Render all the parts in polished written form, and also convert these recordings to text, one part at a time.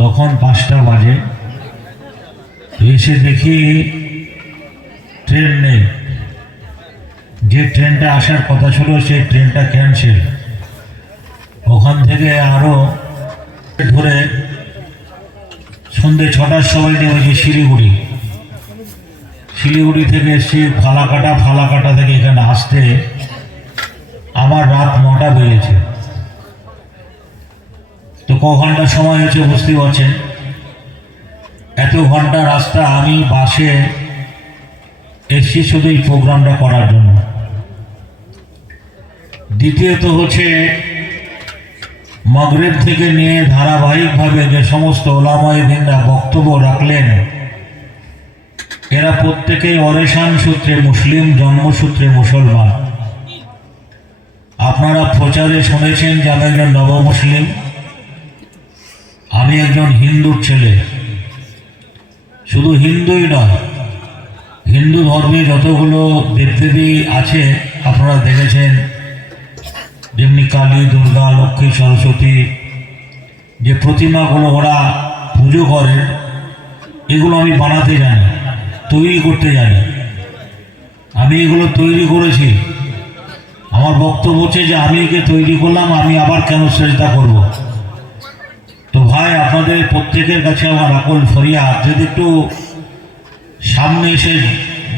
তখন 5টা বাজে। এসে দেখি ট্রেন নেই, যে ট্রেনটা আসার কথা ছিল সেই ট্রেনটা ক্যান্সেল। ওখান থেকে আরও ধরে সন্ধ্যে 6টার সময় নেমেছি শিলিগুড়ি। শিলিগুড়ি থেকে এসেছি ফালাকাটা থেকে এখানে আসতে আমার রাত 9টা বেজেছে। তো ক ঘন্টা সময় হয়েছে বুঝতে পারছেন। এত ঘন্টা রাস্তা আমি বাসে এসেছি শুধু এই প্রোগ্রামটা করার জন্য। দ্বিতীয়ত হচ্ছে মাগরিব থেকে নিয়ে ধারাবাহিকভাবে যে সমস্ত ওলামায়ে-দ্বীনরা বক্তব্য রাখলেন, এরা প্রত্যেকেই অরেশান সূত্রে মুসলিম, জন্মসূত্রে মুসলমান। আপনারা প্রচারে শুনেছেন যে আমি একজন নবমুসলিম, আমি একজন হিন্দুর ছেলে। শুধু হিন্দুই নয়, হিন্দু ধর্মে যতগুলো দেবদেবী আছে আপনারা দেখেছেন, যেমনি কালী, দুর্গা, লক্ষ্মী, সরস্বতী, যে প্রতিমাগুলো ওরা পুজো করে, এগুলো আমি বানাতে জানি, তৈরি করতে জানি। আমি এগুলো তৈরি করেছি। আমার বক্তব্য হচ্ছে যে আমি একে তৈরি করলাম, আমি আবার কেন চেষ্টা করব। তো ভাই, আপনাদের প্রত্যেকের কাছে আমার আকুল ফরিয়াদ, যদি একটু সামনে এসে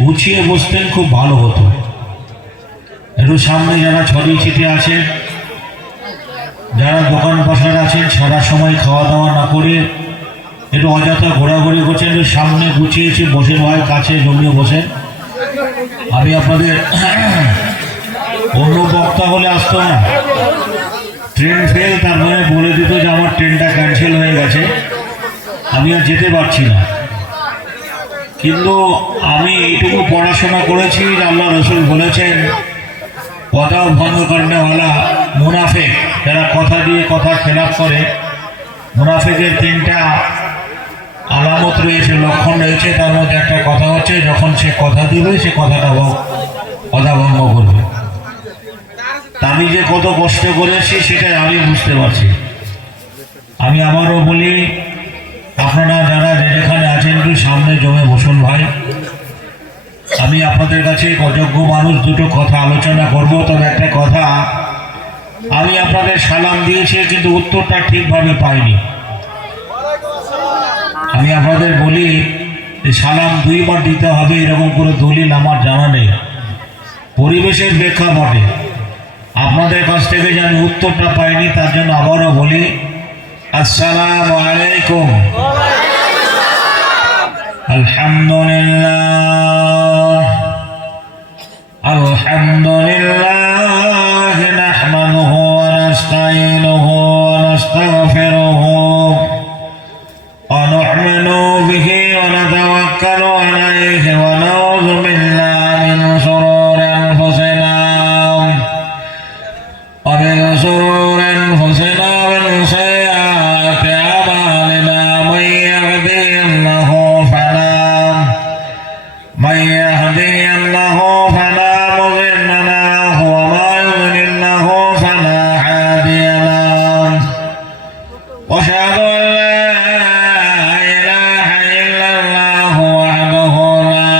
গুছিয়ে বসতেন খুব ভালো হতো। একটু সামনে যারা ছড়িয়ে ছিটে আছেন, যারা দোকান পাশার আছেন, সারা সময় খাওয়া দাওয়া না করে একটু অযথা ঘোরাঘুরি করছেন, একটু সামনে গুছিয়েছে বসে ভাই, কাছে জমিয়ে বসেন। আমি আপনাদের অন্য বক্তা হলে আসতো না, ট্রেন ফেল, তার মানে বলে দিত যে আমার ট্রেনটা ক্যান্সেল হয়ে গেছে, আমি আর যেতে পারছি না। কিন্তু আমি এইটুকু পড়াশোনা করেছি, আল্লাহ রসুল বলেছেন কথাও ভঙ্গ করেনা মুনাফেক, যারা কথা দিয়ে কথা খেলাপ করে, মুনাফেকের 3টা আলামত রয়েছে, লক্ষণ রয়েছে। তার মধ্যে একটা কথা হচ্ছে যখন সে কথা দিবে সে কথা ভঙ্গ করবে। আমি যে কত কষ্ট করেছি সেটাই আমি বুঝতে পারছি। আমি আমারও বলি, আপনারা যারা যেখানে আছেন একটু সামনে জমে বসুন ভাই। আমি আপনাদের কাছে অযোগ্য মানুষ, দুটো কথা আলোচনা করব। তবে একটা কথা, আমি আপনাদের সালাম দিয়েছি কিন্তু উত্তরটা ঠিকভাবে পাইনি। আমি আপনাদের বলি সালাম 2 বার দিতে হবে, এরকম করে দলিল আমার জানা নেই। পরিবেশের প্রেক্ষাপটে আপনাদের কাছ থেকে যে আমি উত্তরটা পাইনি, তার জন্য আবারও বলি আসসালামু আলাইকুম। আলহামদুলিল্লাহ আলহামদুলিল্লাহ নাহমাদুহু ওয়া নাস্তাঈনুহু ওয়া নাস্তাগফিরুহু ওয়া নু'মিনু বিহি ওয়া নাতাওয়াক্কালু আলাইহি ওয়া নাউযু বিল্লাহি মিন শুরুরি আনফুসিনা ওয়া মিন শুরুরি আনফুসিনা ওয়া মিন sayyi'ati a'malina man yahdihillahu فلا مضل له وما يضلل فلا هادي له واشهد ان لا اله الا الله وحده لا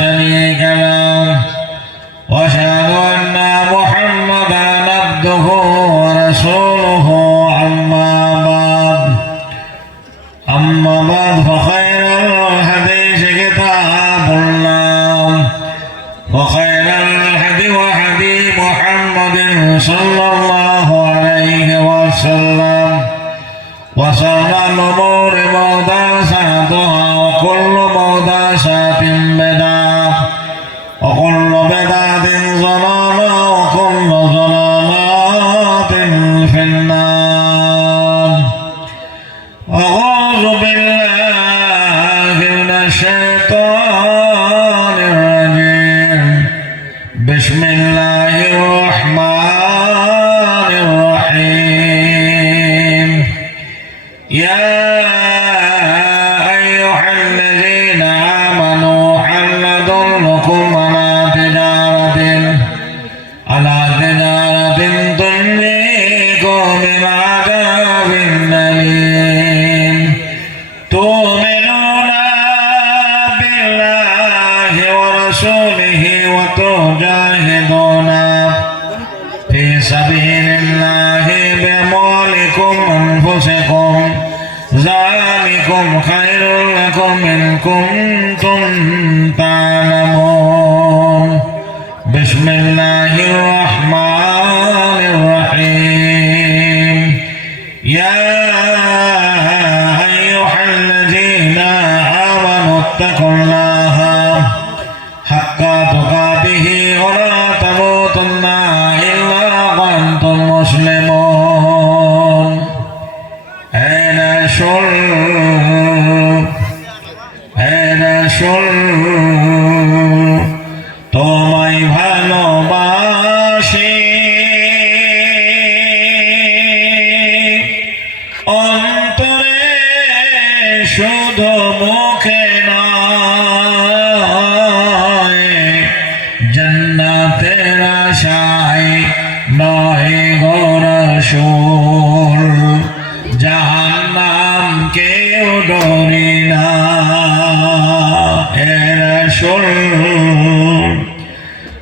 شريك له واشهد ان محمدا عبده ورسوله اما بعد فخير الحديث كتاب الله وخير الهدي هدي محمد صلى الله عليه وسلم وشر الأمور محدثاتها وكل محدثة بدعة وكل بدعة ضلالة وكل ضلالة في النار. أعوذ بالله من الشيطان الرجيم. بسم الله الرحمن الرحيم. يا أيها الذين آمنوا هل أدلكم على تجارة تنجيكم من عذاب أليم যালিকুম Khairul লাকুম ইন কুনতুম তা'লামুন। বিসমিল্লাহির রহমানির রহিম। ইয়া আইয়ুহাল্লাযীনা আমানুত্তাকুল্লাহা হাক্কা তুকাতিহি ওয়া লা তামুতুন্না ইল্লা ওয়া আনতুম মুসলিমুন। তোমায় ভালোবাসি অন্তরে শুধু মুখে নয়, জান্নাতের আশায় নয় গো রাসূল, জাহান্নাম কেউ ডরি না। হে রাসূল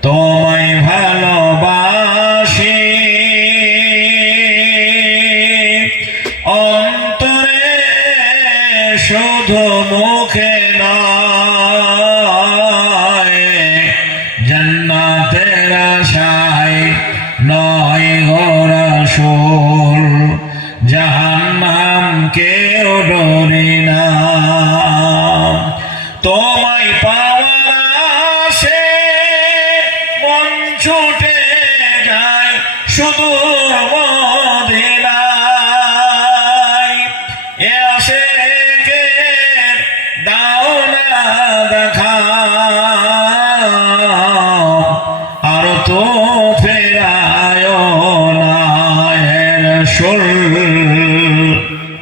তোমায় ভালোবাসি অন্তরে শুধু মুখে নয়, জান্নাতের আশায় নয় গো রাসূল, জাহান্নাম কেউ ডরি না। তোমায় পাওয়ার আশে মন ছুটে যায় শুধু মদিনায়, এ আশিকের দাও না দেখা আর তো ফেরায় না।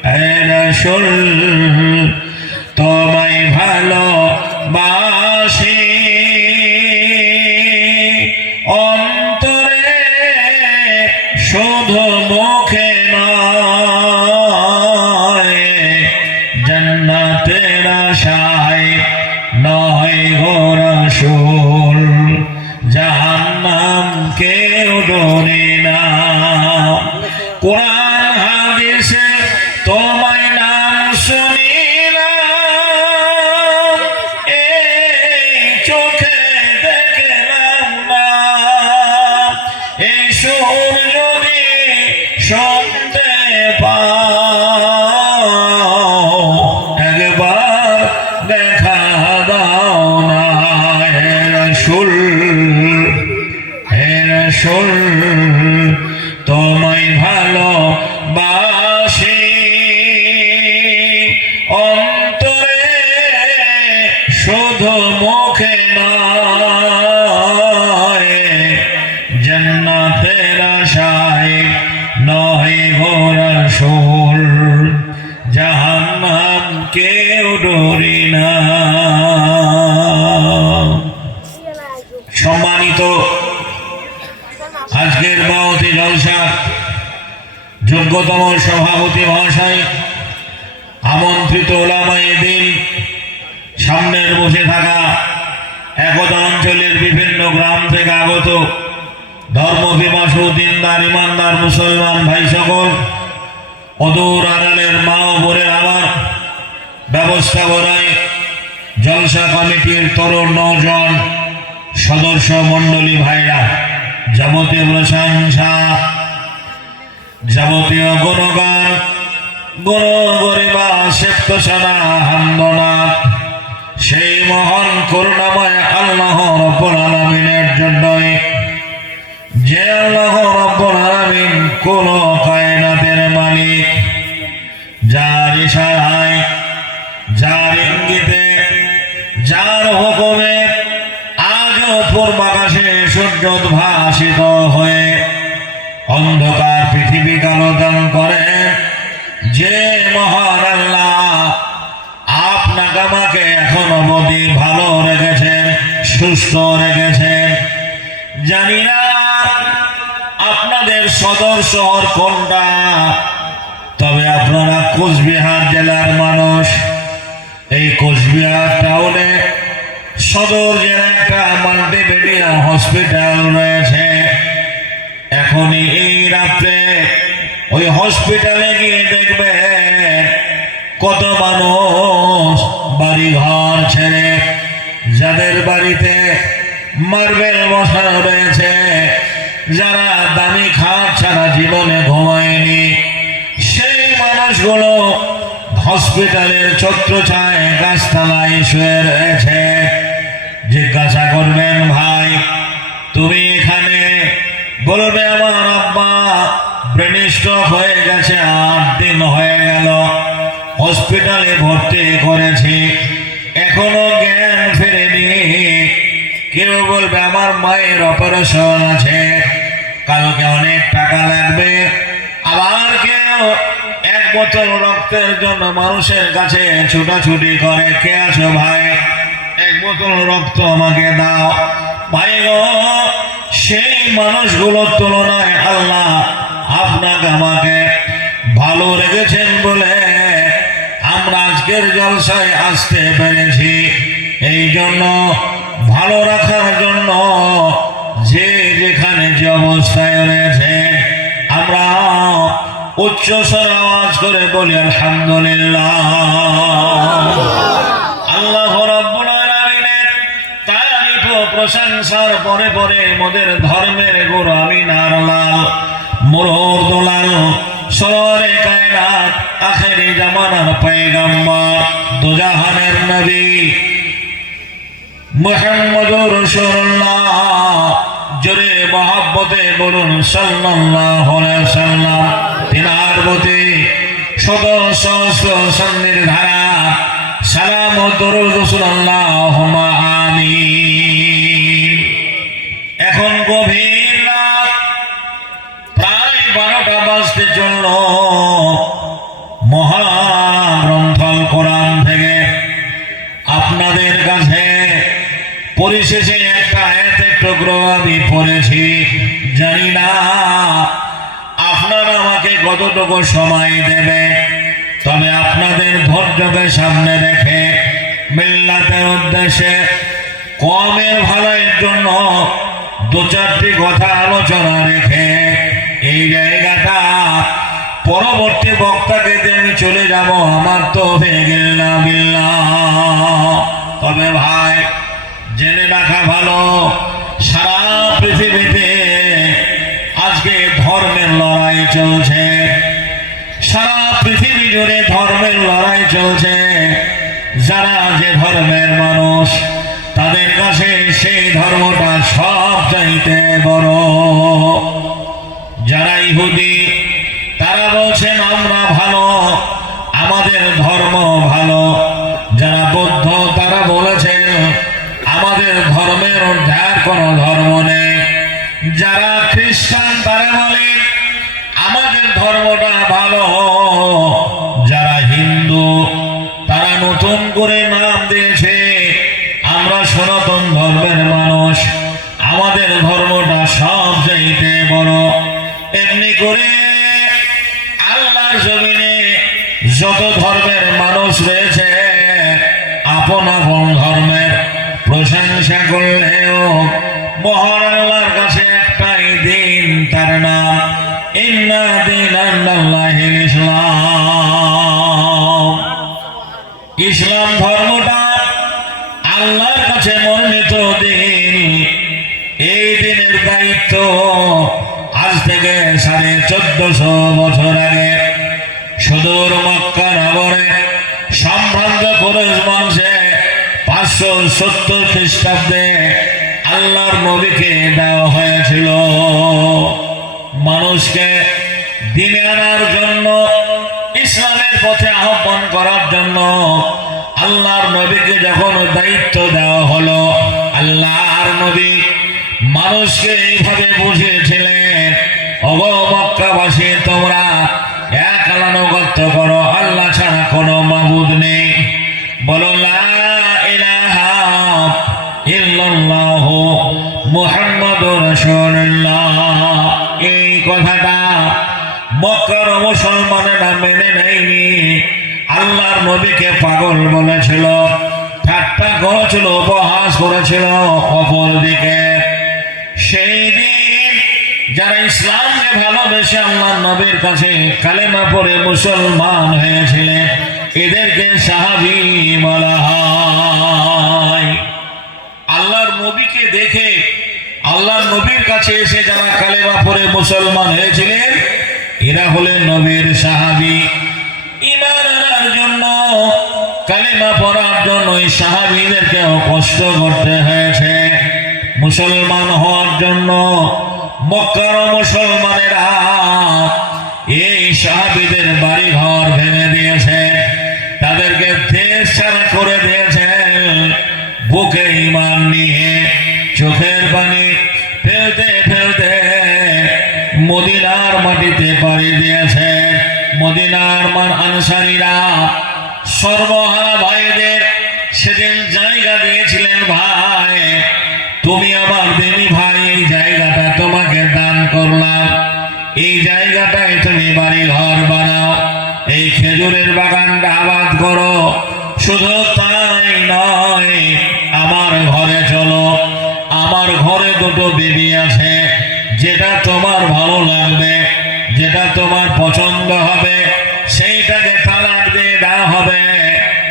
হে রাসূল তোমায় ভালোবাসি অন্তরে শুধু মুখে নয়, জান্নাতের আশায় নয় গো রাসূল, জাহান্নাম কেউ ডরে না। কোরআন হাদিসে তোমায় নাম শুনিলাম, এই চোখে দেখলাম না, এই সুর যদি শুনতে পাও একবার দেখা দাও না। হে রাসূল তোমায় ভালোবাসি অন্তরে শুধু মুখে নয়, জান্নাতের আশায় নয় গো রাসূল, জাহান্নাম কেউ ডরি না। সম্মানিত আজকের বাউতি জলসা যোগ্যতম সভাপতি মহাশয়, আমন্ত্রিত ওলামায়ে দ্বীন, সামনের বসে থাকা একতা অঞ্চলের বিভিন্ন গ্রাম থেকে আগত ধর্মপিপাসু দিনদার ইমানদার মুসলমান ভাই সকল, অদূর আড়ালের মা ও বোনের আমার ব্যবস্থাপনায় জলসা কমিটির তরুণ নওজোয়ান সদস্য মণ্ডলী ভাইরা, যাবতীয় প্রশংসা যাবতীয় গুণগান গুণগরিমা সেপ্তসানা হামদনাথ সেই মহান করুণাময় আল্লাহ রাব্বুল আলামিনের জন্যই, যে আল্লাহ রাব্বুল আলামিন কোন কায়নাতের মালিক, যার ইশারায় যার ইঙ্গিতে যার হুকুমে আজও পূর্বাকাশে সূর্যোদ্ভাসিত হয়ে অন্ধকার পৃথিবী কালো দান করে, যে মহান আল্লাহ আপনাকে আমাকে এখন অবধি ভালো রেখেছেন, সুস্থ রেখেছেন। জানি না আপনাদের সদর শহর কোনটা, তবে আপনারা কোচবিহার জেলার মানুষ। এই কোচবিহার টাউনে সদর জেলা একটা মাল্টিমিডিয়া হসপিটাল রয়েছে। এখনই এই রাত্রে ওই হসপিটালে গিয়ে দেখবেন কত মানুষ বাড়ি ঘর ছেড়ে, যাদের বাড়িতে মার্বেল বসানো রয়েছে, যারা দামি খাট ছাড়া জীবনে ঘুমায়নি, সেই মানুষগুলো হসপিটালের ছত্রছায়ায় গাছতলায় শুয়ে রয়েছে। জিজ্ঞাসা করবেন, ভাই তুমি এখানে? বলবে, আমার আব্বা ব্রেন স্ট্রোক হয়ে গেছে, 8 দিন হয়ে গেল, হসপিটালে ভর্তি করেছি, এখনো জ্ঞান ফেরেনি। কেউ বলবে, আমার মায়ের অপারেশন আছে, কালকে অনেক টাকা লাগবে। আবার কেউ 1 বোতল রক্তের জন্য মানুষের কাছে ছুটাছুটি করে, কে আছো ভাই, 1 বোতল রক্ত আমাকে দাও। ভাই গো, সেই মানুষগুলোর তুলনায় আল্লাহ আপনাকে আমাকে ভালো রেখেছেন বলে আমরা আজকের জলসায় আসতে পেরেছি। এই জন্য ভালো রাখার জন্য যে যেখানে যে অবস্থায় রয়েছে, আমরা উচ্চ স্বরে আওয়াজ করে বলি আলহামদুলিল্লাহ। আল্লাহ রাব্বুল আলামিনের তারিফ ও প্রশংসার পরে পরে মোদের ধর্মের গুরু আমিনার লাল মোর দোলাল সররে কায়নাত আখেরি জামানার পয়গম্বর দুজাহানের নবী মুহাম্মদুর রাসূলুল্লাহ, জোরে মহব্বতে বলুন সাল্লাল্লাহু আলাইহি ওয়াসাল্লাম। তিনার প্রতি শত সহস্র সন্নির ধারা সালাম ও দরুদ রাসূলুল্লাহুম্মা আমিন। এখন গভীর রাত, প্রায় 12টা বাজতে চলল। মহাগ্রন্থ আল কোরআন থেকে আপনাদের কাছে পরিশেষে একটা আয়াতের টুকরো আমি পড়েছি। জানি না আপনারা আমাকে কতটুকু সময় দেবেন, তবে আপনাদের ধৈর্যকে সামনে রেখে মিল্লাতের উদ্দেশ্যে কওমের ভালোর জন্য 2-4টি কথা আলোচনা রেখে এই জায়গাটা পরবর্তী বক্তাকে দিয়ে আমি চলে যাব। আমার তো ইল্লা বিল্লাহ। তবে ভাই জেনে রাখা ভালো, সারা পৃথিবীতে আজকে ধর্মের লড়াই চলছে, সারা পৃথিবী জুড়ে ধর্মের লড়াই চলছে। যারা যে ধর্মের মানুষ, তাদের কাছে সেই ধর্মটা সব চাইতে বড়। যারা ইহুদি, তারা বলছেন আমরা ভালো, আমাদের ধর্ম ভালো। যারা বৌদ্ধ, তারা বলেছেন আমাদের ধর্মের ঊর্ধ্বে কোনো ধর্ম নেই। যারা খ্রিস্টান, তারা বলে আমাদের ধর্মটা ভালো। যারা হিন্দু, তারা নতুন করে নাম দিয়েছে আমরা সনাতন ধর্মের মানুষ, আমাদের ধর্মটা সব চাইতে বড়। এমনি করে আল্লাহর জমিনে যত ধর্মের মানুষ রয়েছে, আপন আপন ধর্মের প্রশংসা করলেও মহান আল্লাহর কাছে একটাই দিন, তার নাম ইন্না দীনাল্লাহিল ইসলাম। ইসলাম ধর্মটা আল্লাহর কাছে মনোনীত দিন। এই দিনের দায়িত্ব আজ থেকে 1450 বছর আগে সুদূর মক্কা নগরে সম্ভ্রান্ত কুরাইশ বংশে 570 খ্রিস্টাব্দে আল্লাহর নবীকে দেওয়া হয়েছিল। মানুষকে দিনে আনার জন্য, ইসলামের পথে আহ্বান করার জন্য আল্লাহর নবীকে যখন দায়িত্ব দেওয়া হলো, আল্লাহর নবী মানুষকে এইভাবে বুঝিয়েছিলেন, ওগো মক্কাবাসী, তোমরা এক আল্লাহ আনুগত্য করো, আল্লাহ ছাড়া কোনো মাবুদ নেই। বলো লা ইলাহা ইল্লাল্লাহু মুহাম্মাদুর রাসূলুল্লাহ। এই কথাটা মক্কার মুসলমানেরা মেনে নেয়নি। আল্লাহর নবীকে পাগল বলেছিল, ঠাট্টা করেছিল, উপহাস করেছিল। অপরদিকে সেই দিন যারা ইসলামকে ভালোবেসে আল্লাহর নবীর কাছে কালেমা পড়ে মুসলমান হয়েছিলেন, এদেরকে সাহাবী বলা হয়। আল্লাহর নবীকে দেখে আল্লাহর নবীর কাছে এসে যারা কালেমা পড়ে মুসলমান হয়েছিলেন এরা হলেন নবীর সাহাবী। ঈমান আনার জন্য কালেমা পড়ার জন্য এই সাহাবীদেরকেও কষ্ট করতে হয়েছে। মুসলমান হওয়ার জন্য মক্কার মুসলমানেরা এই সাহাবীদের বাড়ি ঘর ভেঙে দিয়েছে, তাদেরকে দেশ ছাড়া করে দিয়েছে। বুকে ঈমান নিয়ে চোখের পানি ফেলতে ফেলতে মদিনার মাটিতে পাড়ি দিয়েছে। মদিনার আনসারীরা সর্বহারা ভাইদের সেদিন জায়গা দিয়েছিলেন, ভাই তুমি আমার দেবী ভাই, এই জায়গাটা তোমাকে দান করলাম, এই জায়গাটায় তুমি বাড়ি ঘর বানাও, এই খেজুরের বাগানটা আবাদ করো। শুধু তাই নয়, আমার ঘরে চলো, আমার ঘরে দুটো বিবি আছে, যেটা তোমার ভালো লাগবে, যেটা তোমার পছন্দ হবে সেইটাকে তালাক দিয়ে দেওয়া হবে,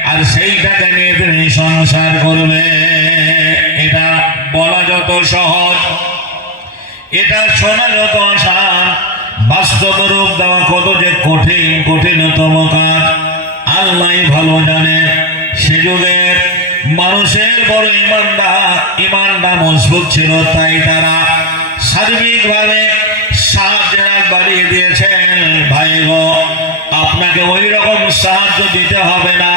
আর সেইটাকে নিয়ে তুমি সংসার করবে। এটা বলা যত সহজ, এটা শোনা যত আসান, বাস্তব রূপ দেওয়া কত যে কঠিন, কঠিনতম কাজ আল্লাহই ভালো জানে। সে যুগের মানুষের বড় ইমানটা মজবুত ছিল, তাই তারা সার্বিকভাবে সাহায্যের হাত বাড়িয়ে দিয়েছেন। ভাই গো, আপনাকে ওই রকম সাহায্য দিতে হবে না,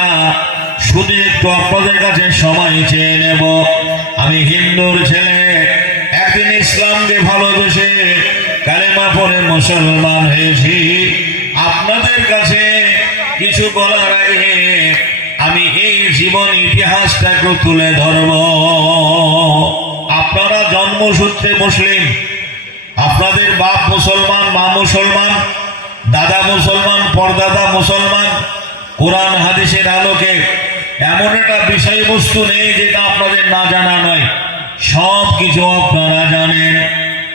শুধু একটু আপনাদের কাছে সময় চেয়ে নেব। আমি হিন্দুর ছেলে, একদিন ইসলামকে ভালোবেসে কালেমা পড়ে মুসলমান হয়েছি। আপনাদের কাছে কিছু বলার আগে আমি এই জীবন ইতিহাসটাকে তুলে ধরব। আপনারা জন্মসূত্রে মুসলিম, আপনাদের বাপ মুসলমান, মা মুসলমান, দাদা মুসলমান, পরদাদা মুসলমান। কোরআন হাদিসের আলোকে এমন একটা বিষয়বস্তু নেই যেটা আপনাদের না জানা নয়, সব কিছু আপনারা জানেন।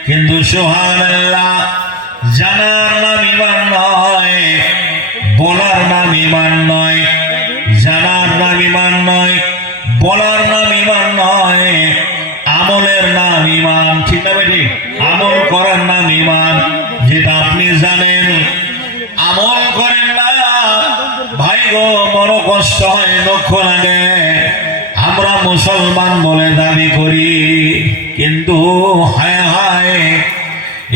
কিন্তু সুবহানাল্লাহ, জানার নাম ঈমান নয়, বলার নাম ঈমান নয়। জানার নাম ঈমান নয়, বলার নাম ঈমান নয়, আমলের নাম ঈমান। ঠিক না বেটি? আমল করার নাম ঈমান। যেটা আপনি জানেন আমল করেন না, ভাই গো বড় কষ্ট হয়, দুঃখ লাগে। আমরা মুসলমান বলে দাবি করি, কিন্তু হায় হায়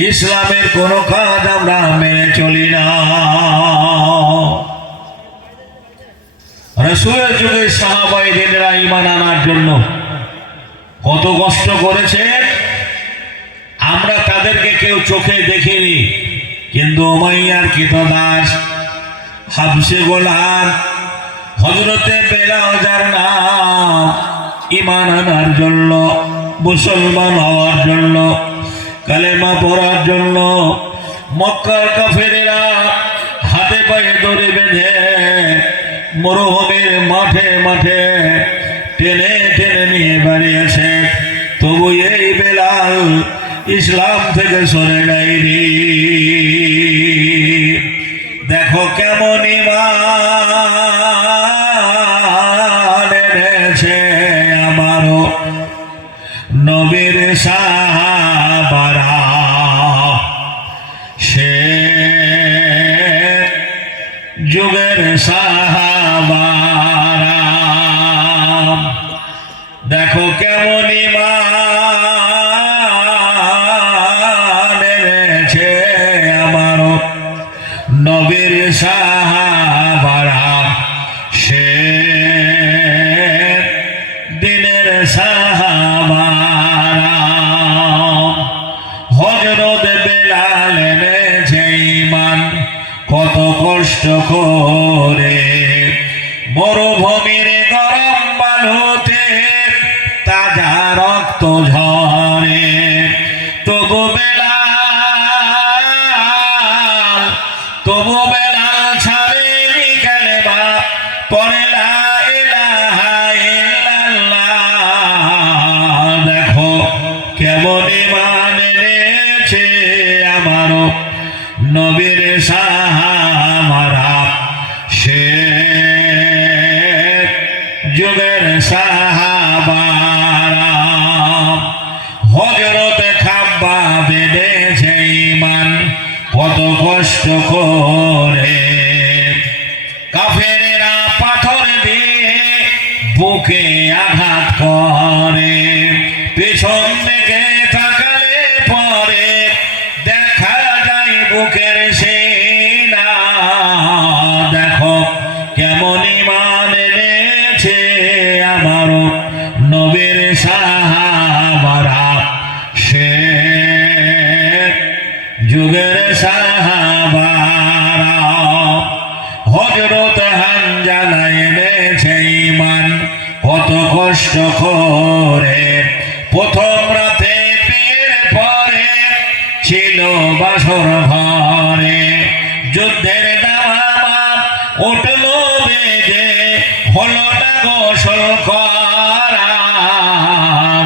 ইসলামের কোন কাজ আমরা মেনে চলি না। রাসূলের যুগে সাহাবায়ে-কেরামরা ঈমান আনার জন্য কত কষ্ট করেছে, আমরা তাদেরকে কেউ চোখে দেখিনি। কিন্তু উমাইয়ার কৃতদাস হাবশে গোলাম হযরতে বেলাল, যার নাম, ঈমান আনার জন্য, মুসলমান হওয়ার জন্য, কালেমা পড়ার জন্য মক্কার কাফেরেরা হাতে পায়ে দড়ি বেঁধে মরুভূমির মাঠে মাঠে টেনে টেনে নিয়ে বাড়িয়েছে। তবু এই বেলাল ইসলাম থেকে সরে যায়নি। দেখো কেমন ঈমান এনেছে আমারও নবীর সাহাবারা। সে যুগের সাহাবারা, দেখো কেমন ঈমান এনেছে আমারও নবীর সাহাবারা। সে দিনের সাহাবারা, হযরত বেলাল এনেছে ঈমান কত কষ্ট করে, মরুভূমির গরম বালুতে তাজা রক্ত ঝরে। তবু বেলাল ছাড়েনি কালেমা পড়ে লা ইলাহা ইল্লাল্লাহ। দেখো কেমন ঈমান এনেছে আমারও নবীর সাহাবারা। সে যুগের সাহাবারা হযরত খাব্বাব বেঁধেছে ঈমান কত কষ্ট করে, কাফেরেরা পাথর দিয়ে বুকে আঘাত করে, পেছন থেকে তাকালে পরে দেখা যায় বুকের সেনা। দেখো কেমন ঈমান এনেছে আমারও নবীর সাহাবারা, সে যুগের সাহাবারা। হযরত হানজালা এনেছে ঈমান কত কষ্ট করে, প্রথম রাতে বিয়ের পরে ছিল বাসর ঘরে, যুদ্ধের দামামা উঠল বেজে হলো না গোসল করা।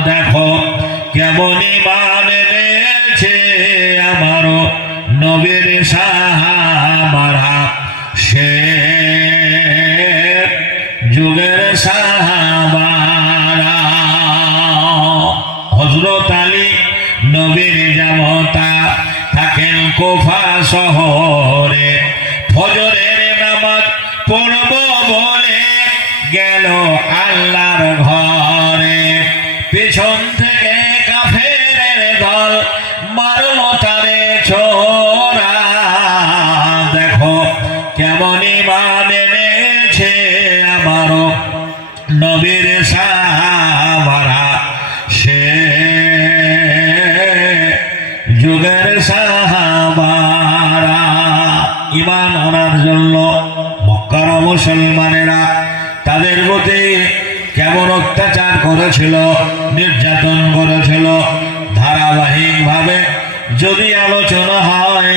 দেখো কেমন ঈমান এনেছে আমারও নবীর সাহাবারা, সে যুগের সাহাবারা। হযরত আলী নবীর জামতা থাকেন কুফা শহরে, ফজরের নামাজ পড়ব বলে গেল আল্লাহর ঘরে, পেছন থেকে কাফেরের দল মারলো তারে ছোরা। দেখো কেমন ঈমান এনেছে আমারও নবীর সাহাবারা, সে যুগের সাহাবারা। ঈমান আনার জন্য মক্কার মুসলমানেরা তাদের প্রতি কেমন অত্যাচার করেছিল, নির্যাতন করেছিল, ধারাবাহিকভাবে যদি আলোচনা হয়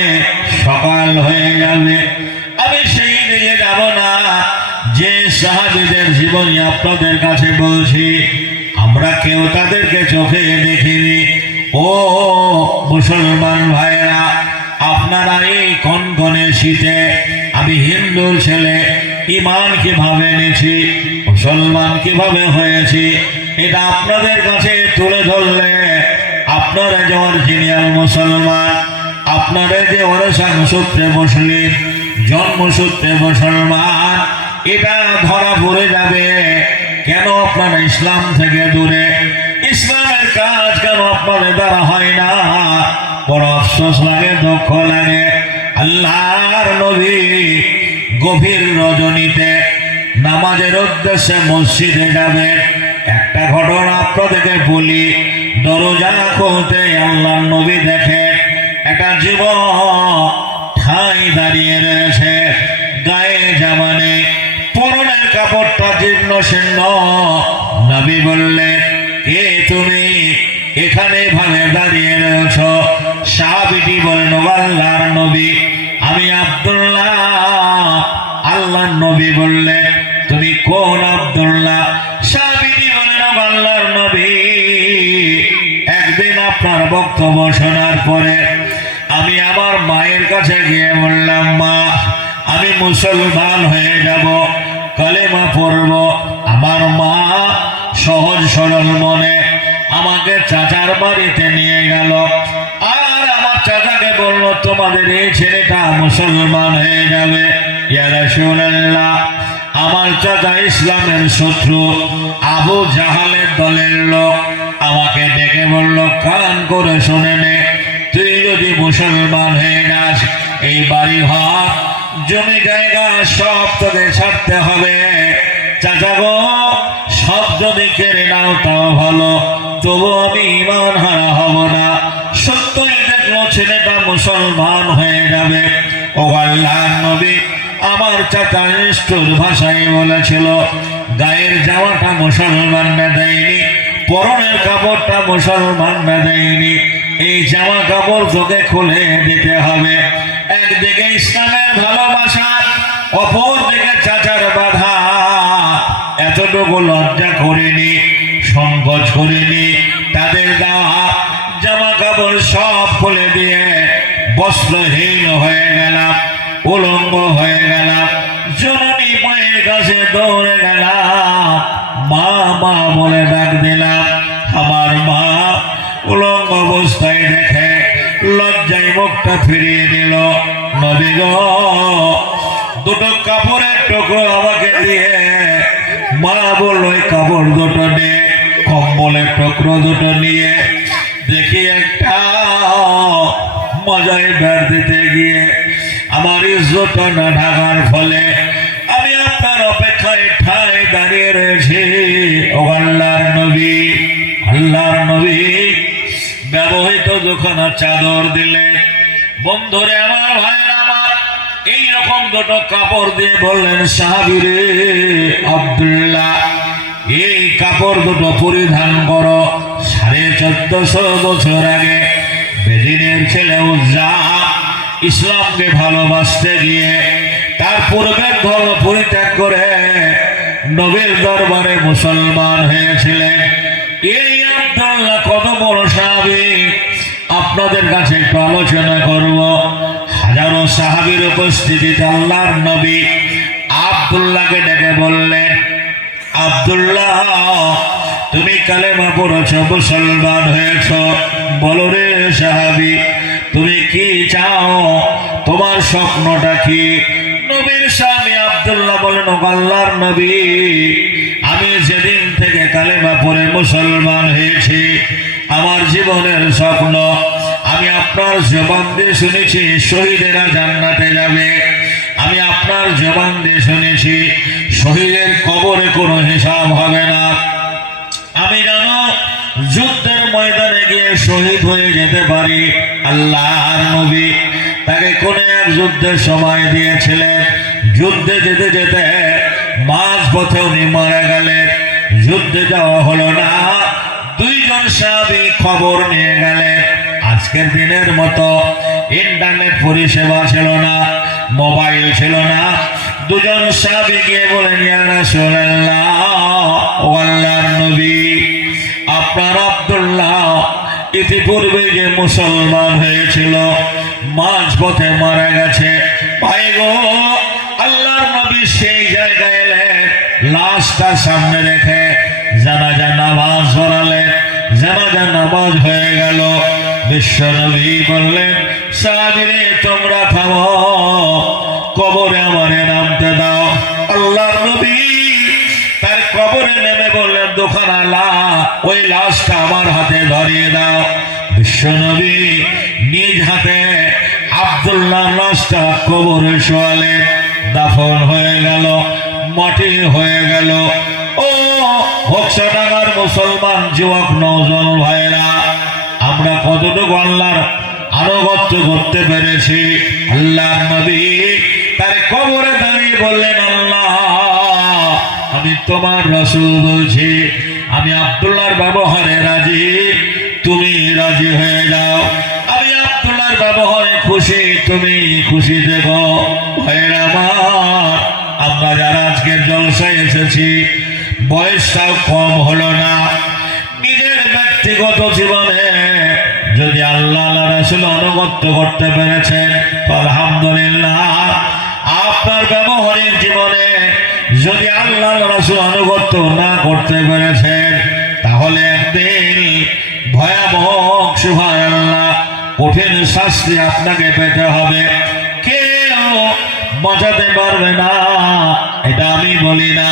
সকাল হয়ে যাবে। আমি সেই দিকে যাব না, যে সাহাবীদের জীবনী আপনাদের কাছে বলছি, আমরা কেউ তাদেরকে চোখে দেখিনি। ও মুসলমান ভাইরা, আপনারা এই কনকনে শীতে, আমি হিন্দুর ছেলে, ঈমান কিভাবে এনেছি, মুসলমান কিভাবে হয়েছি, এটা আপনাদের কাছে তুলে ধরলে আপনারা যে অরিজিনাল মুসলমান, আপনারা যে ওরেশন সূত্রে মুসলিম, জন্মসূত্রে মুসলমান, এটা ধরা পড়ে যাবে। কেন আপনারা ইসলাম থেকে দূরে, ইসলামের কাজ কেন আপনাদের দ্বারা হয় না? বড় আফসোস লাগে, দুঃখ লাগে। আল্লাহর নবী গভীর রজনীতে নামাজের উদ্দেশ্যে মসজিদে যাবে। একটা ঘটনা আপনাদেরকে বলি, দরজা খুলতে আল্লাহর নবী দেখে একটা যুবক ঠাই দাঁড়িয়ে রয়েছে, গায়ে জামা নেই, পরনের কাপড়টা জীর্ণ শীর্ণ। নবী বললেন, কে তুমি, এখানে ভাবে দাঁড়িয়ে রয়েছ? সাহাবীটি বলেন, ও আল্লাহর নবী, আমি আব্দুল্লাহ। আল্লাহর নবী বললেন, তুমি কোন আব্দুল্লাহ? সাহাবীটি বলেন, ও আল্লাহর নবী, একদিন আপনার বক্তব্য শোনার পরে আমি আমার মায়ের কাছে গিয়ে বললাম, মা, আমি মুসলমান হয়ে যাব, কালেমা পড়ব। আমার মা সহজ সরল মনে আমাকে চাচার বাড়িতে নিয়ে গেল, আর আমার চাচাকে বলল, তোমাদের এই ছেলেটা মুসলমান হয়ে যাবে। ইয়া রাসূলুল্লাহ, আমার চাচা ইসলামের শত্রু, আবু জাহালের দলের লোক। আমাকে ডেকে বলল, কান করে শুনে নে, তুই যদি মুসলমান হয়ে যাস, এই বাড়ি ঘর জমি জায়গা সব তোকে ছাড়তে হবে। চাচা গো, সব যদি কেড়ে নাও তাও ভালো, তবু আমি ঈমান হারা হব না। সত্যই দেখলো ছেলেটা মুসলমান হয়ে যাবে। ও আল্লাহর নবী, আমার চাচা নিষ্ঠুর ভাষায় বলেছিল, গায়ের জামাটা মুসলমান দেয়নি, পরনের কাপড়টা মুসলমান দেয়নি, এই জামা কাপড় তোকে খুলে দিতে হবে। একদিকে ইসলামের ভালোবাসা, অপর দিকে চাচার বাধা। এতটুকু লজ্জা করিনি, সংকোচ করিনি, তাদের দেওয়া জামা কাপড় সব খুলে দিয়ে বস্ত্রহীন হয়ে গেলাম, উলঙ্গ হয়ে গেলাম, জননী মায়ের কাছে দৌড়ে গেলাম। মা মা বলে ডাক দিলাম। আমার মা উলঙ্গ অবস্থায় দেখে লজ্জায় মুখটা ফিরিয়ে দিল। নবী গো, দুটো কাপড়ের টুকরো আমাকে দিয়ে মা বলল ওই কাপড় দুটো নিয়ে, কম্বলের টুকরো দুটো নিয়ে দেখি একটা মজায় বের দিতে গিয়ে আমার ইজ্জত না ঢাকার ফলে আমি আপনার অপেক্ষায় ঠায় দাঁড়িয়ে রয়েছি। ও আল্লাহর নবী, আল্লাহর নবী ব্যবহৃত দুখানা চাদর দিলেন। বন্ধুরে আমার, ভাইয়ের আমার, এইরকম দুটো কাপড় দিয়ে বললেন, সাহাবীরে আব্দুল্লাহ, এই কাপড় দুটো পরিধান করো। 1450 বছর আগে বেদিনের ছেলে উজ্জা ইসলামকে ভালোবাসতে গিয়ে তার পূর্বের ধর্ম পরিত্যাগ করে নবীর দরবারে মুসলমান হয়েছিলেন। এই আব্দুল্লাহ কত বড় সাহাবী, আপনাদের কাছে একটু আলোচনা করব। হাজারো সাহাবীর উপস্থিতিতে আল্লাহর নবী আব্দুল্লাহকে ডেকে বললেন, আব্দুল্লাহ, তুমি কালেমা পড়েছ, মুসলমান হয়েছ, বলো রে সাহাবী, তুমি কি চাও, তোমার স্বপ্নটা কি? নবীর স্বামী আব্দুল্লাহ বলেন, ও আল্লাহর নবী, আমি যেদিন থেকে কালেমা পড়ে মুসলমান হয়েছি, আমার জীবনের স্বপ্ন, আমি আপনার জবান দিয়ে শুনেছি শহীদেরা জান্নাতে যাবে। আমি আপনার জবান দিয়ে শুনেছি শহীদের কবরে কোনো হিসাব হবে না। আমি জানো যুদ্ধের ময়দানে গিয়ে শহীদ হয়ে যেতে পারি। আল্লাহর নবী তাকে কোন এক যুদ্ধের সময় দিয়েছিলেন। যুদ্ধে যেতে যেতে মাঝ পথে উনি মারা গেলেন। যুদ্ধে যাওয়া হলো না। দুইজন সাহাবী খবর নিয়ে গেলেন। আজকের দিনের মতো ইন্টারনেট পরিষেবা ছিল না, মোবাইল ছিল না। দুজন সাহাবী গিয়ে বলেন, ইয়া রাসূলুল্লাহ, ও আল্লাহর নবী, আপনার আব্দুল্লাহ ইতিপূর্বে যে মুসলমান হয়েছিল মাঝ পথে মারা গেছে। ভাই গো, আল্লাহর নবী সেই জায়গায় এলেন, লাশটা সামনে রেখে জানাজা নামাজ পড়ালেন। জানাজা নামাজ হয়ে গেল। বিশ্ব নবী বললেন, সাহাবীরে তোমরা থামো, কবরে আমারে নামতে দাও। আল্লাহর নবী তার কবরে নেমে বললেন, দুখানা লাশ, ওই লাশটা আমার হাতে ধরিয়ে দাও। বিশ্ব নবী নিজ হাতে আব্দুল্লাহ লাশটা কবরে শোয়ালেন। দাফন হয়ে গেল, মাটি হয়ে গেল। ও হকসাডাঙ্গার মুসলমান যুবক নওজোয়ান ভাইরা, আমরা কতটুকু আল্লাহর আনুগত্য করতে পেরেছি? আল্লাহর নবী তার কবরে দাঁড়িয়ে বললেন, আল্লাহ, আমি তোমার রাসূল বলছি, আমি আব্দুল্লাহর ব্যবহারে রাজি, তুমি রাজি হয়ে যাও। আমি আব্দুল্লাহর ব্যবহারে খুশি, তুমি খুশি দেখো। ভাইরা আমার, আমরা যারা আজকের জলসায় এসেছি, বয়সটাও কম হলো না। নিজের ব্যক্তিগত জীবনে যদি আল্লাহ রাসূল আনুগত্য করতে পেরেছেন তো আলহামদুলিল্লাহ। আপনার ব্যবহারিক জীবনে যদি আল্লাহ রাসূল আনুগত্য না করতে পেরেছেন তাহলে একদিন ভয়াবহ, সুবহানাল্লাহ, কঠিন শাস্তি আপনাকে পেতে হবে। কেউ বাঁচাতে পারবে না, এটা আমি বলি না,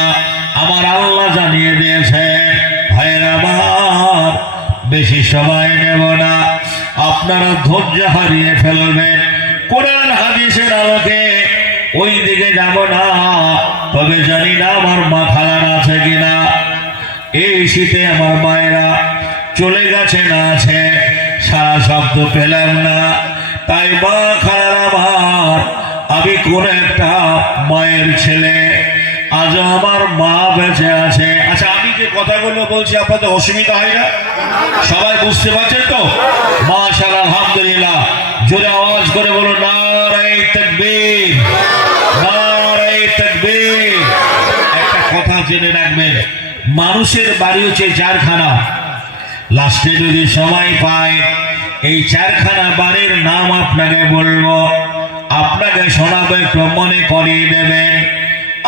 আমার আল্লাহ জানিয়ে দিয়েছে। ভাইরা আমার, বেশি সময় নেব না, আপনারা ধৈর্য হারিয়ে ফেলবেন। কোরআন হাদিসের আলোকে ওই দিকে যাব না। তবে জানি না আমার মা খালার আছে কিনা। এই শীতে আমার মায়েরা চলে গেছে না আছে, সারা শব্দ পেলাম না। তাই মা খালার আমার, আমি কোন একটা মায়ের ছেলে, আজ আমার মা বেঁচে আছে। আচ্ছা, আমি যে কথাগুলো বলছি আপনাদের অসুবিধা হয় না? সবাই বুঝতে পারছেন তো? মাশাআল্লাহ, আলহামদুলিল্লাহ। জোরে আওয়াজ করে বলুন, নারায়ে তাকবীর, নারায়ে তাকবীর। একটা কথা জেনে রাখবেন, মানুষের বাড়ি হচ্ছে চারখানা। লাস্টে যদি সময় পায় এই চারখানা বাড়ির নাম আপনাকে বলবো, আপনাকে শোনাবে, একটু মনে করিয়ে দেবেন।